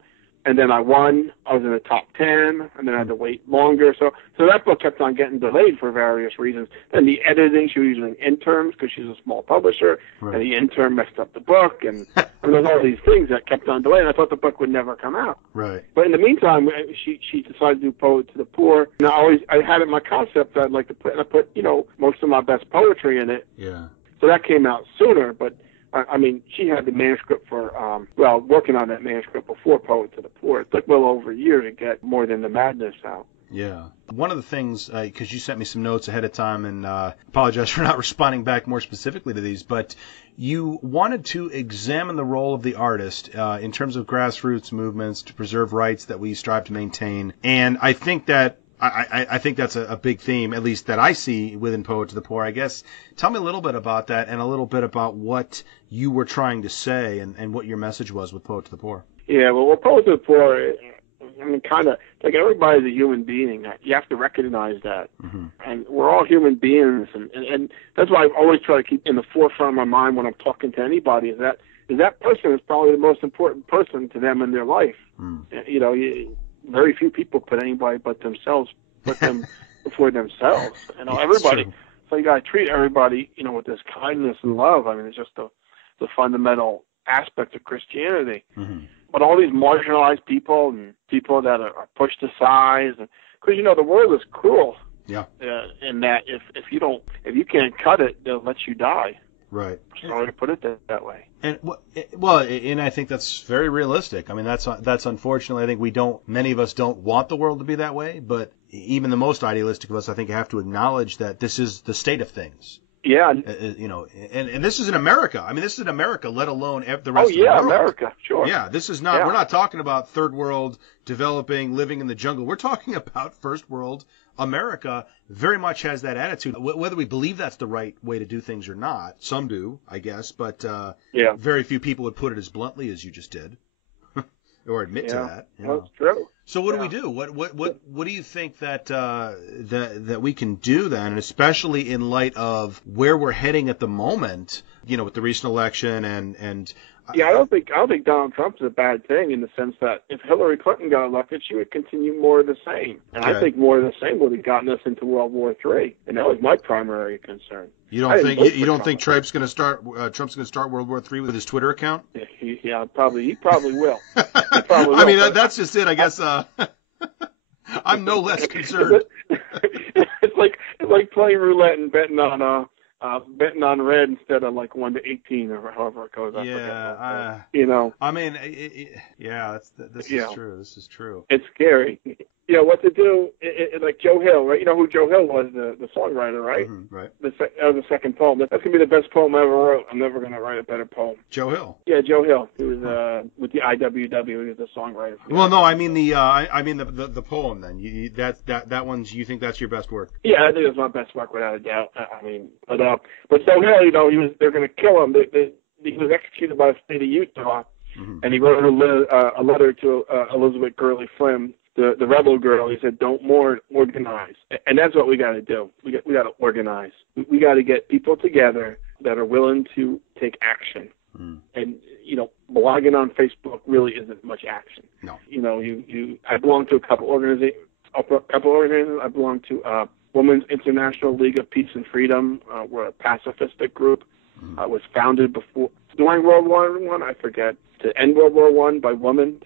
then I won. I was in the top 10, and then I had to wait longer. So that book kept on getting delayed for various reasons. Then the editing, she was using interns because she's a small publisher, and the intern messed up the book, and there's all these things that kept on delaying. I thought the book would never come out. Right. But in the meantime, she decided to do Poet to the Poor. And I had it in my concept that I'd like to put, and I put, most of my best poetry in it. Yeah. So that came out sooner, but I mean, she had the manuscript for, working on that manuscript before Poet to the Poor. It took well over a year to get More Than the Madness out. Yeah. One of the things, because you sent me some notes ahead of time, and apologize for not responding back more specifically to these, but you wanted to examine the role of the artist in terms of grassroots movements to preserve rights that we strive to maintain. And I think that I think that's a big theme, at least that I see within Poet to the Poor. I guess tell me a little bit about that and a little bit about what you were trying to say and what your message was with Poet to the Poor. Yeah, well, Poet to the Poor, I mean, kind of like everybody's a human being. You have to recognize that. And we're all human beings. And that's why I always try to keep in the forefront of my mind when I'm talking to anybody is that person is probably the most important person to them in their life. Very few people put anybody but themselves, put them before themselves. Everybody. So you got to treat everybody, with this kindness and love. I mean, it's just the fundamental aspect of Christianity. But all these marginalized people and people that are pushed aside, because the world is cruel. Yeah. In that if you can't cut it, they'll let you die. Right. Sorry to put it that way. And and I think that's very realistic. I mean, that's unfortunately, I think many of us don't want the world to be that way, but even the most idealistic of us, I think, have to acknowledge that this is the state of things. Yeah. And this is in America. I mean, this is in America, let alone the rest of the world. Oh, yeah, America, sure. Yeah, this is not, we're not talking about third world, developing, living in the jungle. We're talking about first world. America very much has that attitude. Whether we believe that's the right way to do things or not, some do, I guess, but very few people would put it as bluntly as you just did, or admit to that. That's true. So what do we do? What do you think that we can do then, and especially in light of where we're heading at the moment, with the recent election and I don't think Donald Trump is a bad thing in the sense that if Hillary Clinton got elected, she would continue more of the same. And I think more of the same would have gotten us into World War III. And that was my primary concern. You don't think Trump's going to start World War III with his Twitter account? Yeah, probably. He probably will. I mean, that's just it. I guess I'm no less concerned. It's like playing roulette and betting on red instead of like 1 to 18 or however it goes. I mean, this is true. This is true. It's scary. What to do? Like Joe Hill, right? You know who Joe Hill was, the songwriter, right? Right. That was the second poem. That's gonna be the best poem I ever wrote. I'm never gonna write a better poem. Joe Hill. Yeah, Joe Hill. He was with the IWW. He was the songwriter. Well, no, I mean the poem. Then that one's. You think that's your best work? Yeah, I think it's my best work without a doubt. I mean, but Joe Hill, they're gonna kill him. He was executed by the state of Utah, and he wrote a letter to Elizabeth Gurley Flynn, the rebel girl. He said, "Don't organize," and that's what we got to do. We got to organize. We got to get people together that are willing to take action. And blogging on Facebook really isn't much action. No. I belong to a couple organizations. I belong to Women's International League of Peace and Freedom. We're a pacifistic group. Was founded during World War I. I forget, to end World War I by women.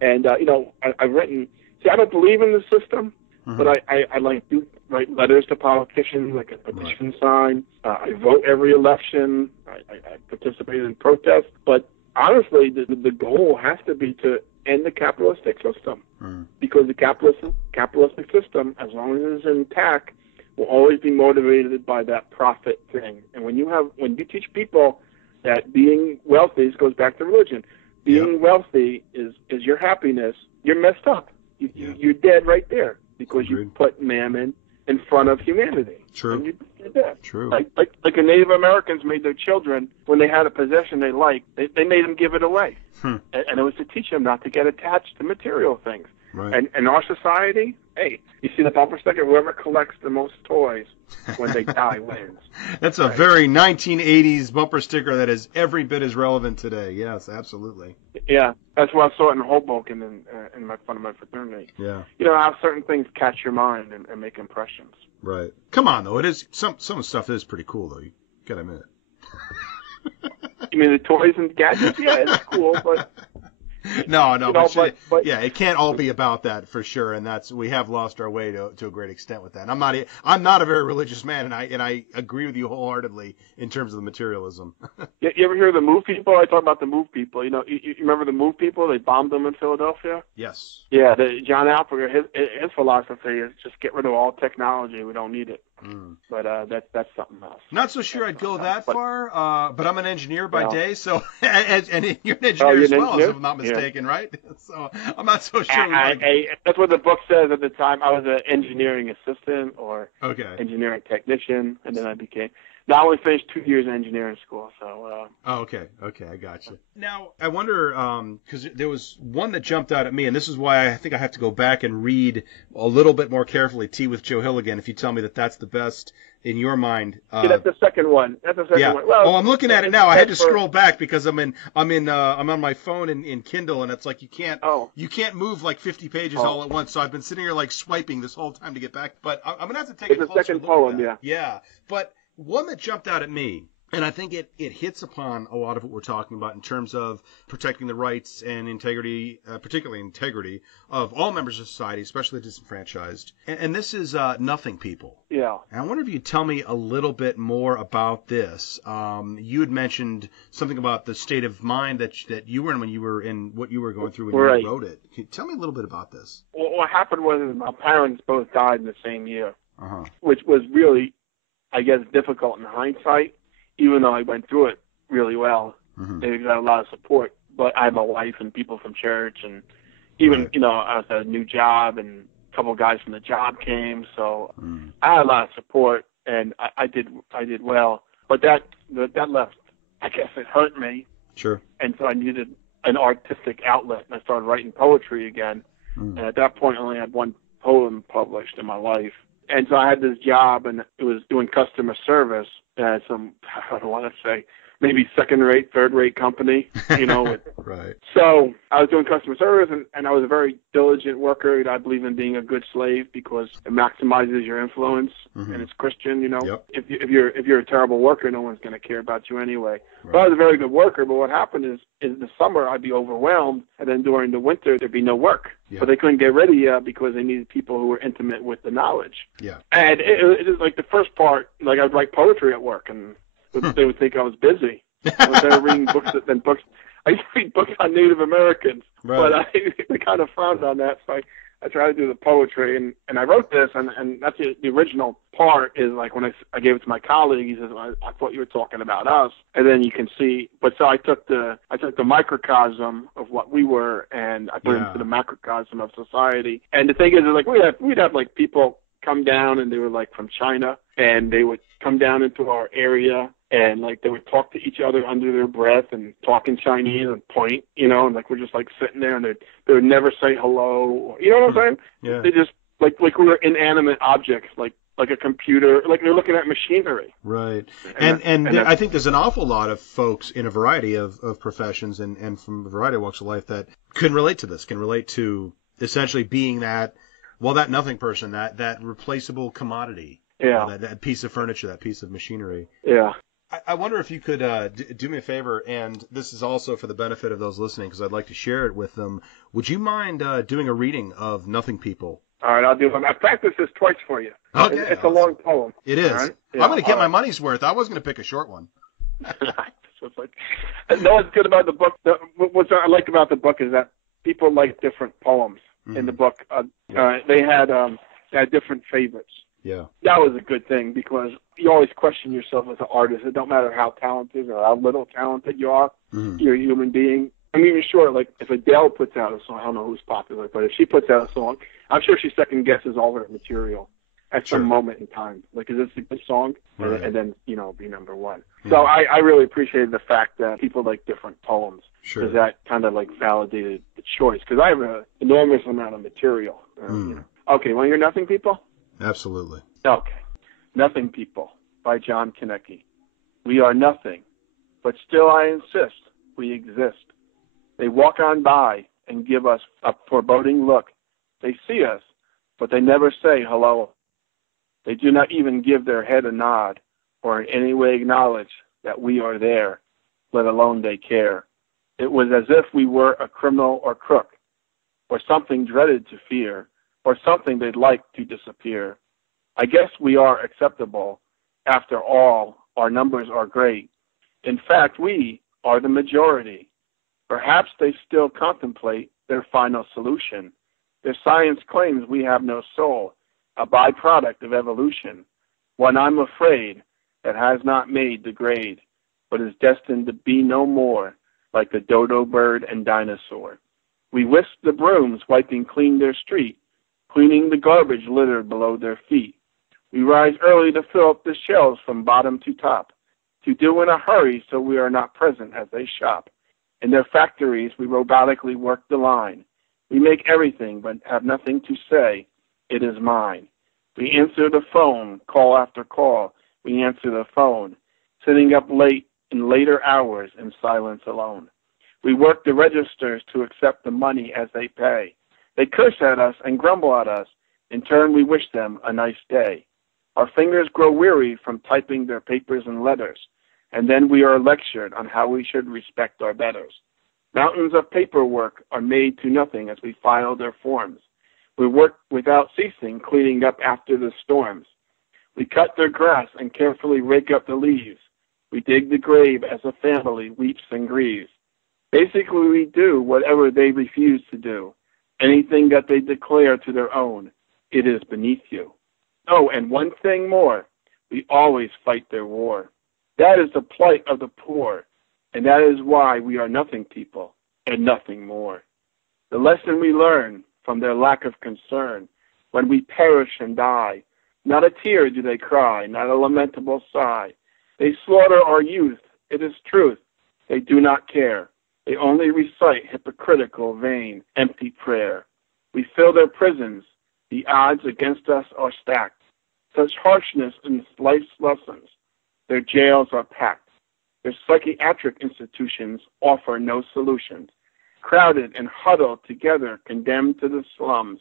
And I've written. See, I don't believe in the system, but I like to write letters to politicians, like a petition sign. I vote every election. I participate in protests. But honestly, the goal has to be to end the capitalistic system, because the capitalistic system, as long as it's intact, will always be motivated by that profit thing. And when you teach people that being wealthy, this goes back to religion, being wealthy is your happiness, you're messed up. You're dead right there, because you put mammon in front of humanity. True. You're dead. True. Like the Native Americans made their children, when they had a possession they liked, they made them give it away. And it was to teach them not to get attached to material things. Right. And in our society, hey, you see the bumper sticker? Whoever collects the most toys when they die wins. That's a very 1980s bumper sticker that is every bit as relevant today. Yes, absolutely. Yeah, that's what I saw in Hoboken in my front of my fraternity. Yeah. You know how certain things catch your mind and make impressions. Right. Come on, though. It is some of the stuff is pretty cool, though. You gotta admit it. You mean the toys and gadgets? Yeah, it's cool, but No, but yeah, it can't all be about that for sure, and we have lost our way to a great extent with that. I'm not a very religious man, and I agree with you wholeheartedly in terms of the materialism. You ever hear of the Move People? I talk about the Move People. You know, you remember the Move People? They bombed them in Philadelphia. Yes. Yeah, John Alper, his philosophy is just get rid of all technology. We don't need it. But that's something else. Not so sure I'd go that far, but I'm an engineer by day, so and you're an engineer as well, if I'm not mistaken, right? So I'm not so sure. That's what the book says at the time. I was an engineering assistant or engineering technician, and then I became. Now I only finished 2 years in engineering school, so. Okay, I got you. Now I wonder, because there was one that jumped out at me, and this is why I think I have to go back and read a little bit more carefully. Tea with Joe Hill again. If you tell me that that's the best in your mind. That's the second one. That's the second one. Well, I'm looking at it now. I had to scroll back because I'm on my phone in Kindle, and it's like you can't move like 50 pages all at once. So I've been sitting here like swiping this whole time to get back. But I'm gonna have to take a closer second look poem, at that. Yeah, but one that jumped out at me, and I think it hits upon a lot of what we're talking about in terms of protecting the rights and integrity, particularly integrity, of all members of society, especially the disenfranchised. And this is Nothing People. Yeah. And I wonder if you'd tell me a little bit more about this. You had mentioned something about the state of mind that you were in when you were in what you were going through when you wrote it. Can you tell me a little bit about this? Well, what happened was my parents both died in the same year, which was really, I guess, difficult in hindsight, even though I went through it really well. They got a lot of support. But I had my wife and people from church, and even, I was at a new job, and a couple of guys from the job came. So I had a lot of support, and I did well. But that left, I guess it hurt me. Sure. And so I needed an artistic outlet, and I started writing poetry again. And at that point, I only had one poem published in my life. And so I had this job, and it was doing customer service at some, I don't want to say, maybe second-rate, third-rate company, Right. So I was doing customer service, and I was a very diligent worker. I believe in being a good slave because it maximizes your influence, and it's Christian, Yep. If you're a terrible worker, no one's going to care about you anyway. Right. But I was a very good worker, but what happened is in the summer I'd be overwhelmed, and then during the winter there'd be no work. Yeah. But they couldn't get rid of you because they needed people who were intimate with the knowledge. Yeah. And it was like the first part, like I'd write poetry at work, and they would think I was busy. I was better reading books than books. I used to read books on Native Americans, but they kind of frowned on that. So I tried to do the poetry, and I wrote this, and that's the original part. Is like when I gave it to my colleague, he says, I thought you were talking about us, and then you can see. But so I took the microcosm of what we were, and I put it into the macrocosm of society. And the thing is like we'd have like people come down, and they were like from China, and they would come down into our area, and like they would talk to each other under their breath and talk in Chinese and point, and like we're just like sitting there, and they would never say hello, or, you know what I'm saying? Yeah. They just like we were inanimate objects, like a computer, like they're looking at machinery. Right. And I think there's an awful lot of folks in a variety of professions and from a variety of walks of life that can relate to this, can relate to essentially being that nothing person, that replaceable commodity. Yeah. That piece of furniture, that piece of machinery. Yeah. I wonder if you could do me a favor, and this is also for the benefit of those listening because I'd like to share it with them. Would you mind doing a reading of Nothing People? All right, I'll do it. I practiced this twice for you. Okay. It's a long poem. It is. Right? Yeah, I'm going to get my money's worth. I was going to pick a short one. So it's like, no, what's good about the book, what I like about the book is that people like different poems in the book. They had different favorites. Yeah. That was a good thing because you always question yourself as an artist. It don't matter how talented or how little talented you are. You're a human being. I mean, sure, like if Adele puts out a song, I don't know who's popular, but if she puts out a song, I'm sure she second guesses all her material. at Sure. some moment in time. Like, is this a good song? Right. And then, be number one. So I really appreciated the fact that people like different poems. Sure. Because that kind of like validated the choice. Because I have an enormous amount of material. Okay, well, you're Nothing People? Absolutely. Okay. Nothing People by John Kaniecki. We are nothing, but still I insist we exist. They walk on by and give us a foreboding look. They see us, but they never say hello. They do not even give their head a nod or in any way acknowledge that we are there, let alone they care. It was as if we were a criminal or crook, or something dreaded to fear, or something they'd like to disappear. I guess we are acceptable. After all, our numbers are great. In fact, we are the majority. Perhaps they still contemplate their final solution. Their science claims we have no soul, a byproduct of evolution, one I'm afraid that has not made the grade, but is destined to be no more like the dodo bird and dinosaur. We whisk the brooms wiping clean their street, cleaning the garbage littered below their feet. We rise early to fill up the shelves from bottom to top, to do in a hurry so we are not present as they shop. In their factories, we robotically work the line. We make everything but have nothing to say. It is mine. We answer the phone, call after call. We answer the phone, sitting up late in later hours in silence alone. We work the registers to accept the money as they pay. They curse at us and grumble at us. In turn, we wish them a nice day. Our fingers grow weary from typing their papers and letters, and then we are lectured on how we should respect our betters. Mountains of paperwork are made to nothing as we file their forms. We work without ceasing, cleaning up after the storms. We cut their grass and carefully rake up the leaves. We dig the grave as a family weeps and grieves. Basically, we do whatever they refuse to do. Anything that they declare to their own, it is beneath you. Oh, and one thing more, we always fight their war. That is the plight of the poor, and that is why we are nothing people and nothing more. The lesson we learn from their lack of concern, when we perish and die, not a tear do they cry, not a lamentable sigh. They slaughter our youth, it is truth. They do not care. They only recite hypocritical, vain, empty prayer. We fill their prisons. The odds against us are stacked. Such harshness in life's lessons. Their jails are packed. Their psychiatric institutions offer no solutions. Crowded and huddled together, condemned to the slums,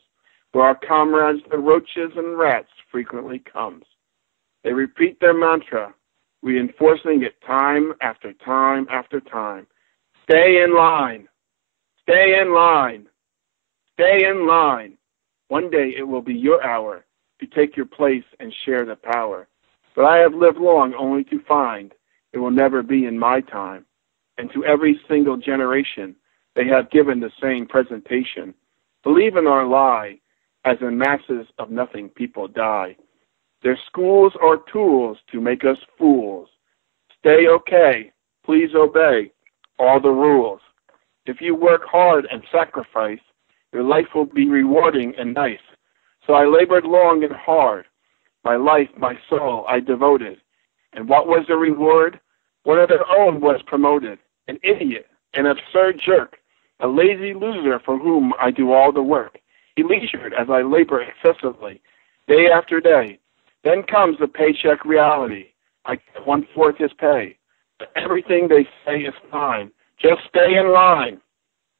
where our comrades, the roaches and rats, frequently comes. They repeat their mantra, reinforcing it time after time after time. Stay in line. Stay in line. Stay in line. One day it will be your hour to take your place and share the power. But I have lived long only to find it will never be in my time. And to every single generation, they have given the same presentation. Believe in our lie, as in masses of nothing people die. Their schools are tools to make us fools. Stay okay. Please obey all the rules. If you work hard and sacrifice, your life will be rewarding and nice. So I labored long and hard. My life, my soul, I devoted. And what was the reward? One of their own was promoted. An idiot, an absurd jerk, a lazy loser for whom I do all the work. He leisured as I labor excessively, day after day. Then comes the paycheck reality. I get 1/4 his pay. But everything they say is fine. Just stay in line.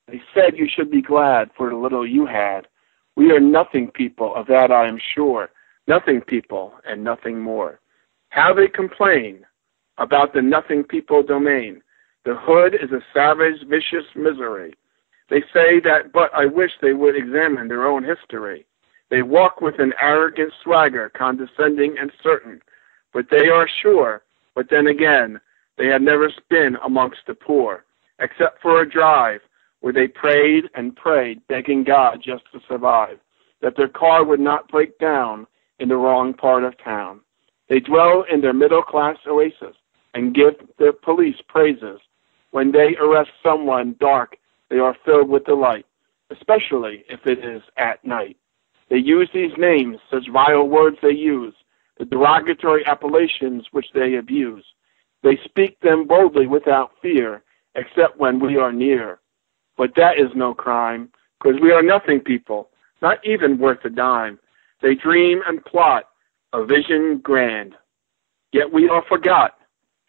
They said you should be glad for the little you had. We are nothing people, of that I am sure. Nothing people and nothing more. How they complain about the nothing people domain. The hood is a savage, vicious misery. They say that, but I wish they would examine their own history. They walk with an arrogant swagger, condescending and certain. But they are sure, but then again, they have never been amongst the poor, except for a drive where they prayed and prayed, begging God just to survive, that their car would not break down in the wrong part of town. They dwell in their middle-class oasis and give their police praises. When they arrest someone dark, they are filled with delight, especially if it is at night. They use these names, such vile words they use, the derogatory appellations which they abuse. They speak them boldly without fear, except when we are near. But that is no crime, because we are nothing people, not even worth a dime. They dream and plot a vision grand, yet we are forgot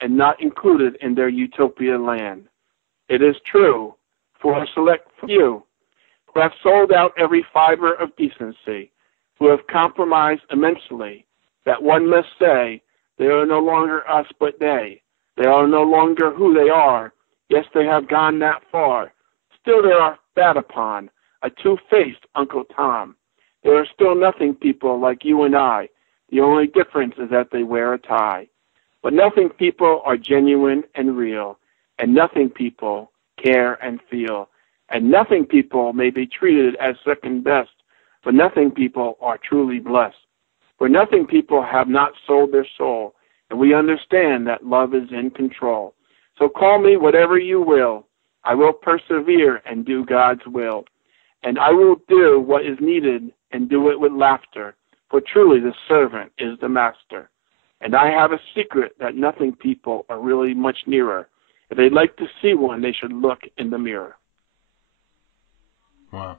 and not included in their utopia land. It is true, for a select few who have sold out every fiber of decency, who have compromised immensely, that one must say they are no longer us but they. They are no longer who they are. Yes, they have gone that far. Still they are spat upon, a two-faced Uncle Tom. They are still nothing people like you and I. The only difference is that they wear a tie. But nothing people are genuine and real, and nothing people care and feel, and nothing people may be treated as second best, but nothing people are truly blessed. For nothing people have not sold their soul, and we understand that love is in control. So call me whatever you will. I will persevere and do God's will. And I will do what is needed and do it with laughter, for truly the servant is the master. And I have a secret that nothing people are really much nearer. If they'd like to see one, they should look in the mirror. Wow.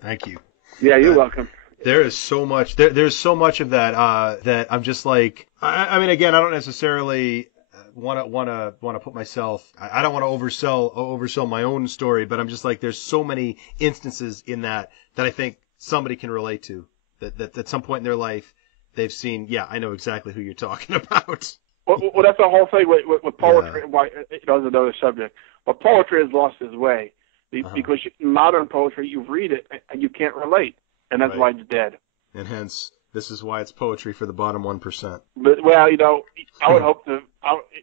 Thank you. Yeah, you're welcome. There is so much. There's so much of that that I'm just like. I mean, again, I don't necessarily want to put myself. I don't want to oversell my own story, but I'm just like, there's so many instances in that I think somebody can relate to. That at some point in their life they've seen. Yeah, I know exactly who you're talking about. Well, that's the whole thing with poetry. Yeah. Why that's another subject. But poetry has lost its way because in modern poetry, you read it and you can't relate. And that's why it's dead. And hence, this is why it's poetry for the bottom 1%. But, well, I would hope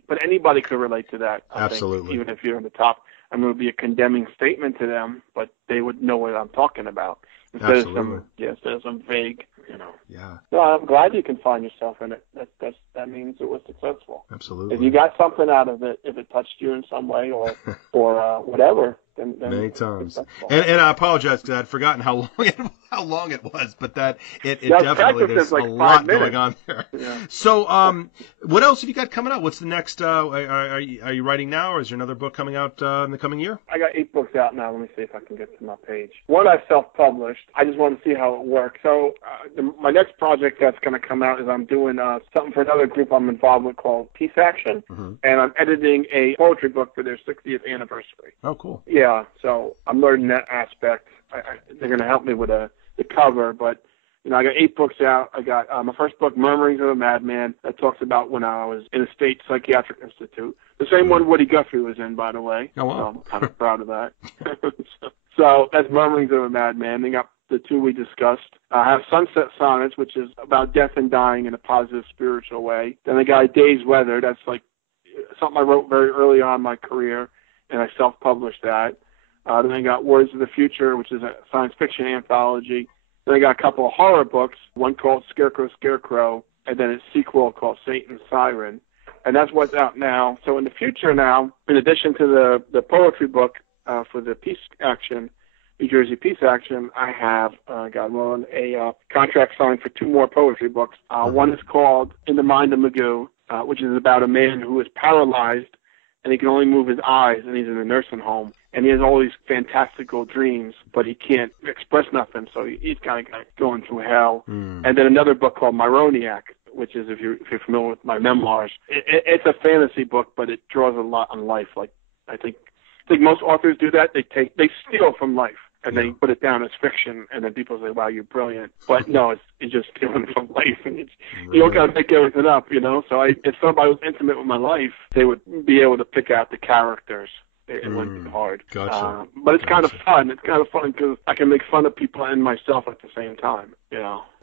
but anybody could relate to that. I Absolutely. think, even if you're in the top. I mean, it would be a condemning statement to them, but they would know what I'm talking about. Instead of some vague, Yeah. No, I'm glad you can find yourself in it. That means it was successful. Absolutely. If you got something out of it, if it touched you in some way or whatever, then many times. And I apologize because I'd forgotten how long it was, but it definitely there's like a lot minutes. going on there. Yeah. So what else have you got coming out? What's the next? Are you writing now, or is there another book coming out in the coming year? I got 8 books out now. Let me see if I can get to my page. One I self-published. I just want to see how it works. So my next project that's going to come out is I'm doing something for another group I'm involved with called Peace Action, and I'm editing a poetry book for their 60th anniversary. Oh, cool. Yeah, so I'm learning that aspect. They're going to help me with the cover, but I got 8 books out. I got my first book, Murmurings of a Madman, that talks about when I was in a state psychiatric institute. The same one Woody Guthrie was in, by the way. Oh, wow. So I'm kind of proud of that. So that's Murmurings of a Madman. They got the 2 we discussed. I have Sunset Sonnets, which is about death and dying in a positive spiritual way. Then I got Day's Weather. That's like something I wrote very early on in my career, and I self-published that. Then I got Words of the Future, which is a science fiction anthology. Then I got a couple of horror books, one called Scarecrow, and then a sequel called Satan's Siren. And that's what's out now. So in the future now, in addition to the poetry book for the Peace Action, New Jersey Peace Action, I have a contract signed for 2 more poetry books. One is called In the Mind of Magoo, which is about a man who is paralyzed and he can only move his eyes, and he's in a nursing home. And he has all these fantastical dreams, but he can't express nothing, so he's kind of going through hell. And then another book called Myroniac, which is, if you're familiar with my memoirs, it's a fantasy book, but it draws a lot on life. Like I think most authors do that. They steal from life and they put it down as fiction, and then people say, "Wow, you're brilliant." But no, it's just stealing from life, and you don't got to make everything up, So if somebody was intimate with my life, they would be able to pick out the characters. It wouldn't be hard. Gotcha. But it's kind of fun. It's kind of fun because I can make fun of people and myself at the same time,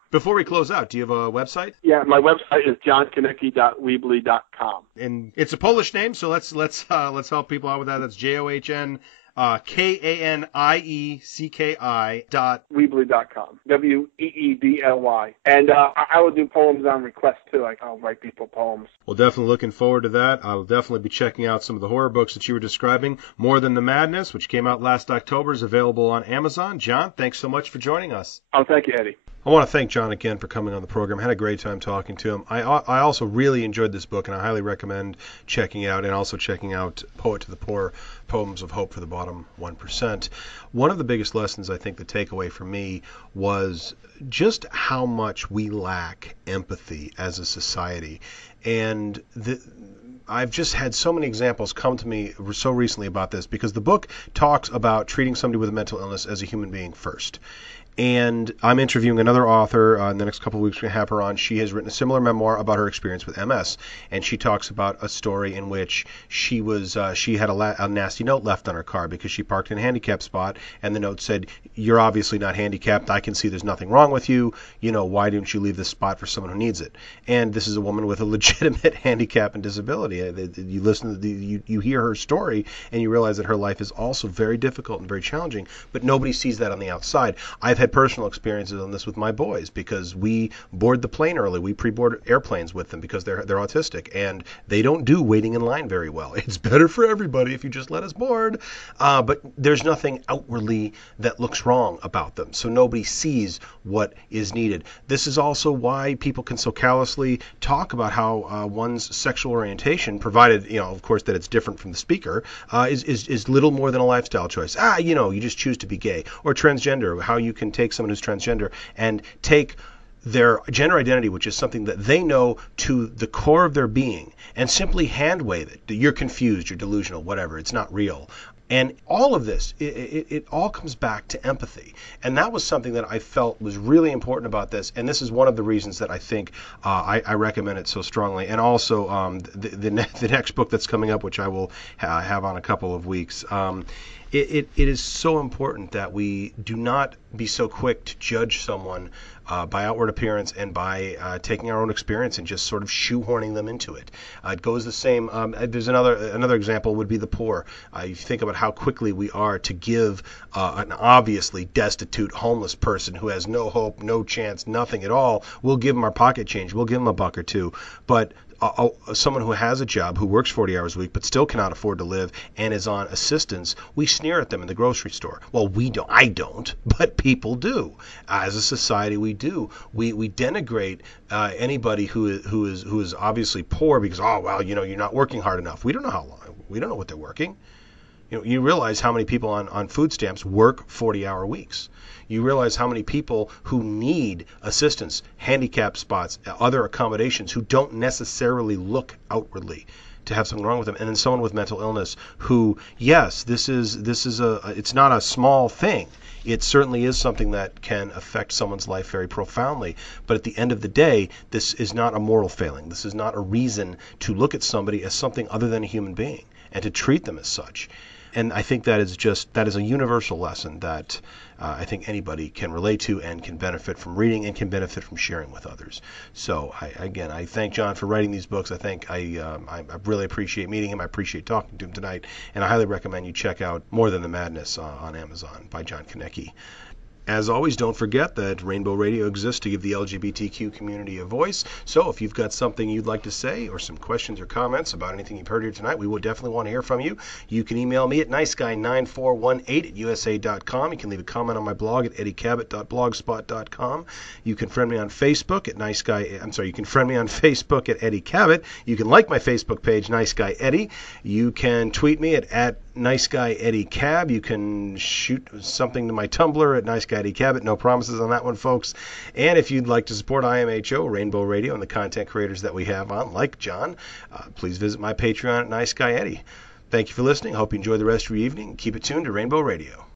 Before we close out, do you have a website? Yeah, my website is johnkaniecki.weebly.com. And it's a Polish name, so let's help people out with that. That's JOHN Weebly.com. Weedly. And I will do poems on request too. Like I'll write people poems. Well, definitely looking forward to that. I'll definitely be checking out some of the horror books that you were describing. More Than the Madness, which came out last October, is available on Amazon. John, thanks so much for joining us. Oh, thank you, Eddie. I want to thank John again for coming on the program. I had a great time talking to him. I also really enjoyed this book, and I highly recommend checking it out, and also checking out Poet to the Poor, Poems of Hope for the Bottom 1%. One of the biggest lessons, I think, the takeaway for me was just how much we lack empathy as a society. And I've just had so many examples come to me so recently about this, because the book talks about treating somebody with a mental illness as a human being first. And I'm interviewing another author in the next couple of weeks. We're going to have her on. She has written a similar memoir about her experience with MS, and she talks about a story in which she had a nasty note left on her car because she parked in a handicapped spot, and the note said, "You're obviously not handicapped. I can see there's nothing wrong with you. Why didn't you leave this spot for someone who needs it?" And this is a woman with a legitimate handicap and disability. You listen to you hear her story, and you realize that her life is also very difficult and very challenging, but nobody sees that on the outside. I've had personal experiences on this with my boys, because we board the plane early. We pre-board airplanes with them because they're autistic, and they don't do waiting in line very well. It's better for everybody if you just let us board. But there's nothing outwardly that looks wrong about them, so nobody sees what is needed. This is also why people can so callously talk about how one's sexual orientation, provided, of course, that it's different from the speaker, is little more than a lifestyle choice. You just choose to be gay. Or transgender, how you can take someone who's transgender and take their gender identity, which is something that they know to the core of their being, and simply hand wave it. You're confused, you're delusional, whatever, it's not real. And all of this, it all comes back to empathy. And that was something that I felt was really important about this. And this is one of the reasons that I think I recommend it so strongly. And also the next book that's coming up, which I will have on a couple of weeks, it is so important that we do not be so quick to judge someone by outward appearance and by taking our own experience and just sort of shoehorning them into it. It goes the same. There's another example would be the poor. You think about how quickly we are to give an obviously destitute homeless person who has no hope, no chance, nothing at all. We'll give them our pocket change. We'll give them a buck or two. But someone who has a job, who works 40 hours a week, but still cannot afford to live and is on assistance, we sneer at them in the grocery store. Well, we don't. I don't, but people do. As a society, we do. We denigrate anybody who is obviously poor because, you're not working hard enough. We don't know how long. We don't know what they're working. You realize how many people on food stamps work 40-hour weeks. You realize how many people who need assistance, handicap spots, other accommodations, who don't necessarily look outwardly to have something wrong with them. And then someone with mental illness who, yes, it's not a small thing. It certainly is something that can affect someone's life very profoundly. But at the end of the day, this is not a moral failing. This is not a reason to look at somebody as something other than a human being and to treat them as such. And I think that is a universal lesson that I think anybody can relate to and can benefit from reading and can benefit from sharing with others. So I thank John for writing these books. I really appreciate meeting him. I appreciate talking to him tonight, and I highly recommend you check out More Than the Madness on Amazon by John Kaniecki. As always, don't forget that Rainbow Radio exists to give the LGBTQ community a voice. So if you've got something you'd like to say or some questions or comments about anything you've heard here tonight, we would definitely want to hear from you. You can email me at niceguy9418@usa.com. You can leave a comment on my blog at eddiecabot.blogspot.com. You can friend me on Facebook at You can friend me on Facebook at Eddie Cabot. You can like my Facebook page, Nice Guy Eddie. You can tweet me at Nice Guy Eddie Cab. You can shoot something to my Tumblr at Nice Guy Eddie Cabot. No promises on that one, folks. And if you'd like to support IMHO, Rainbow Radio, and the content creators that we have on, like John, please visit my Patreon at Nice Guy Eddie. Thank you for listening. I hope you enjoy the rest of your evening. Keep it tuned to Rainbow Radio.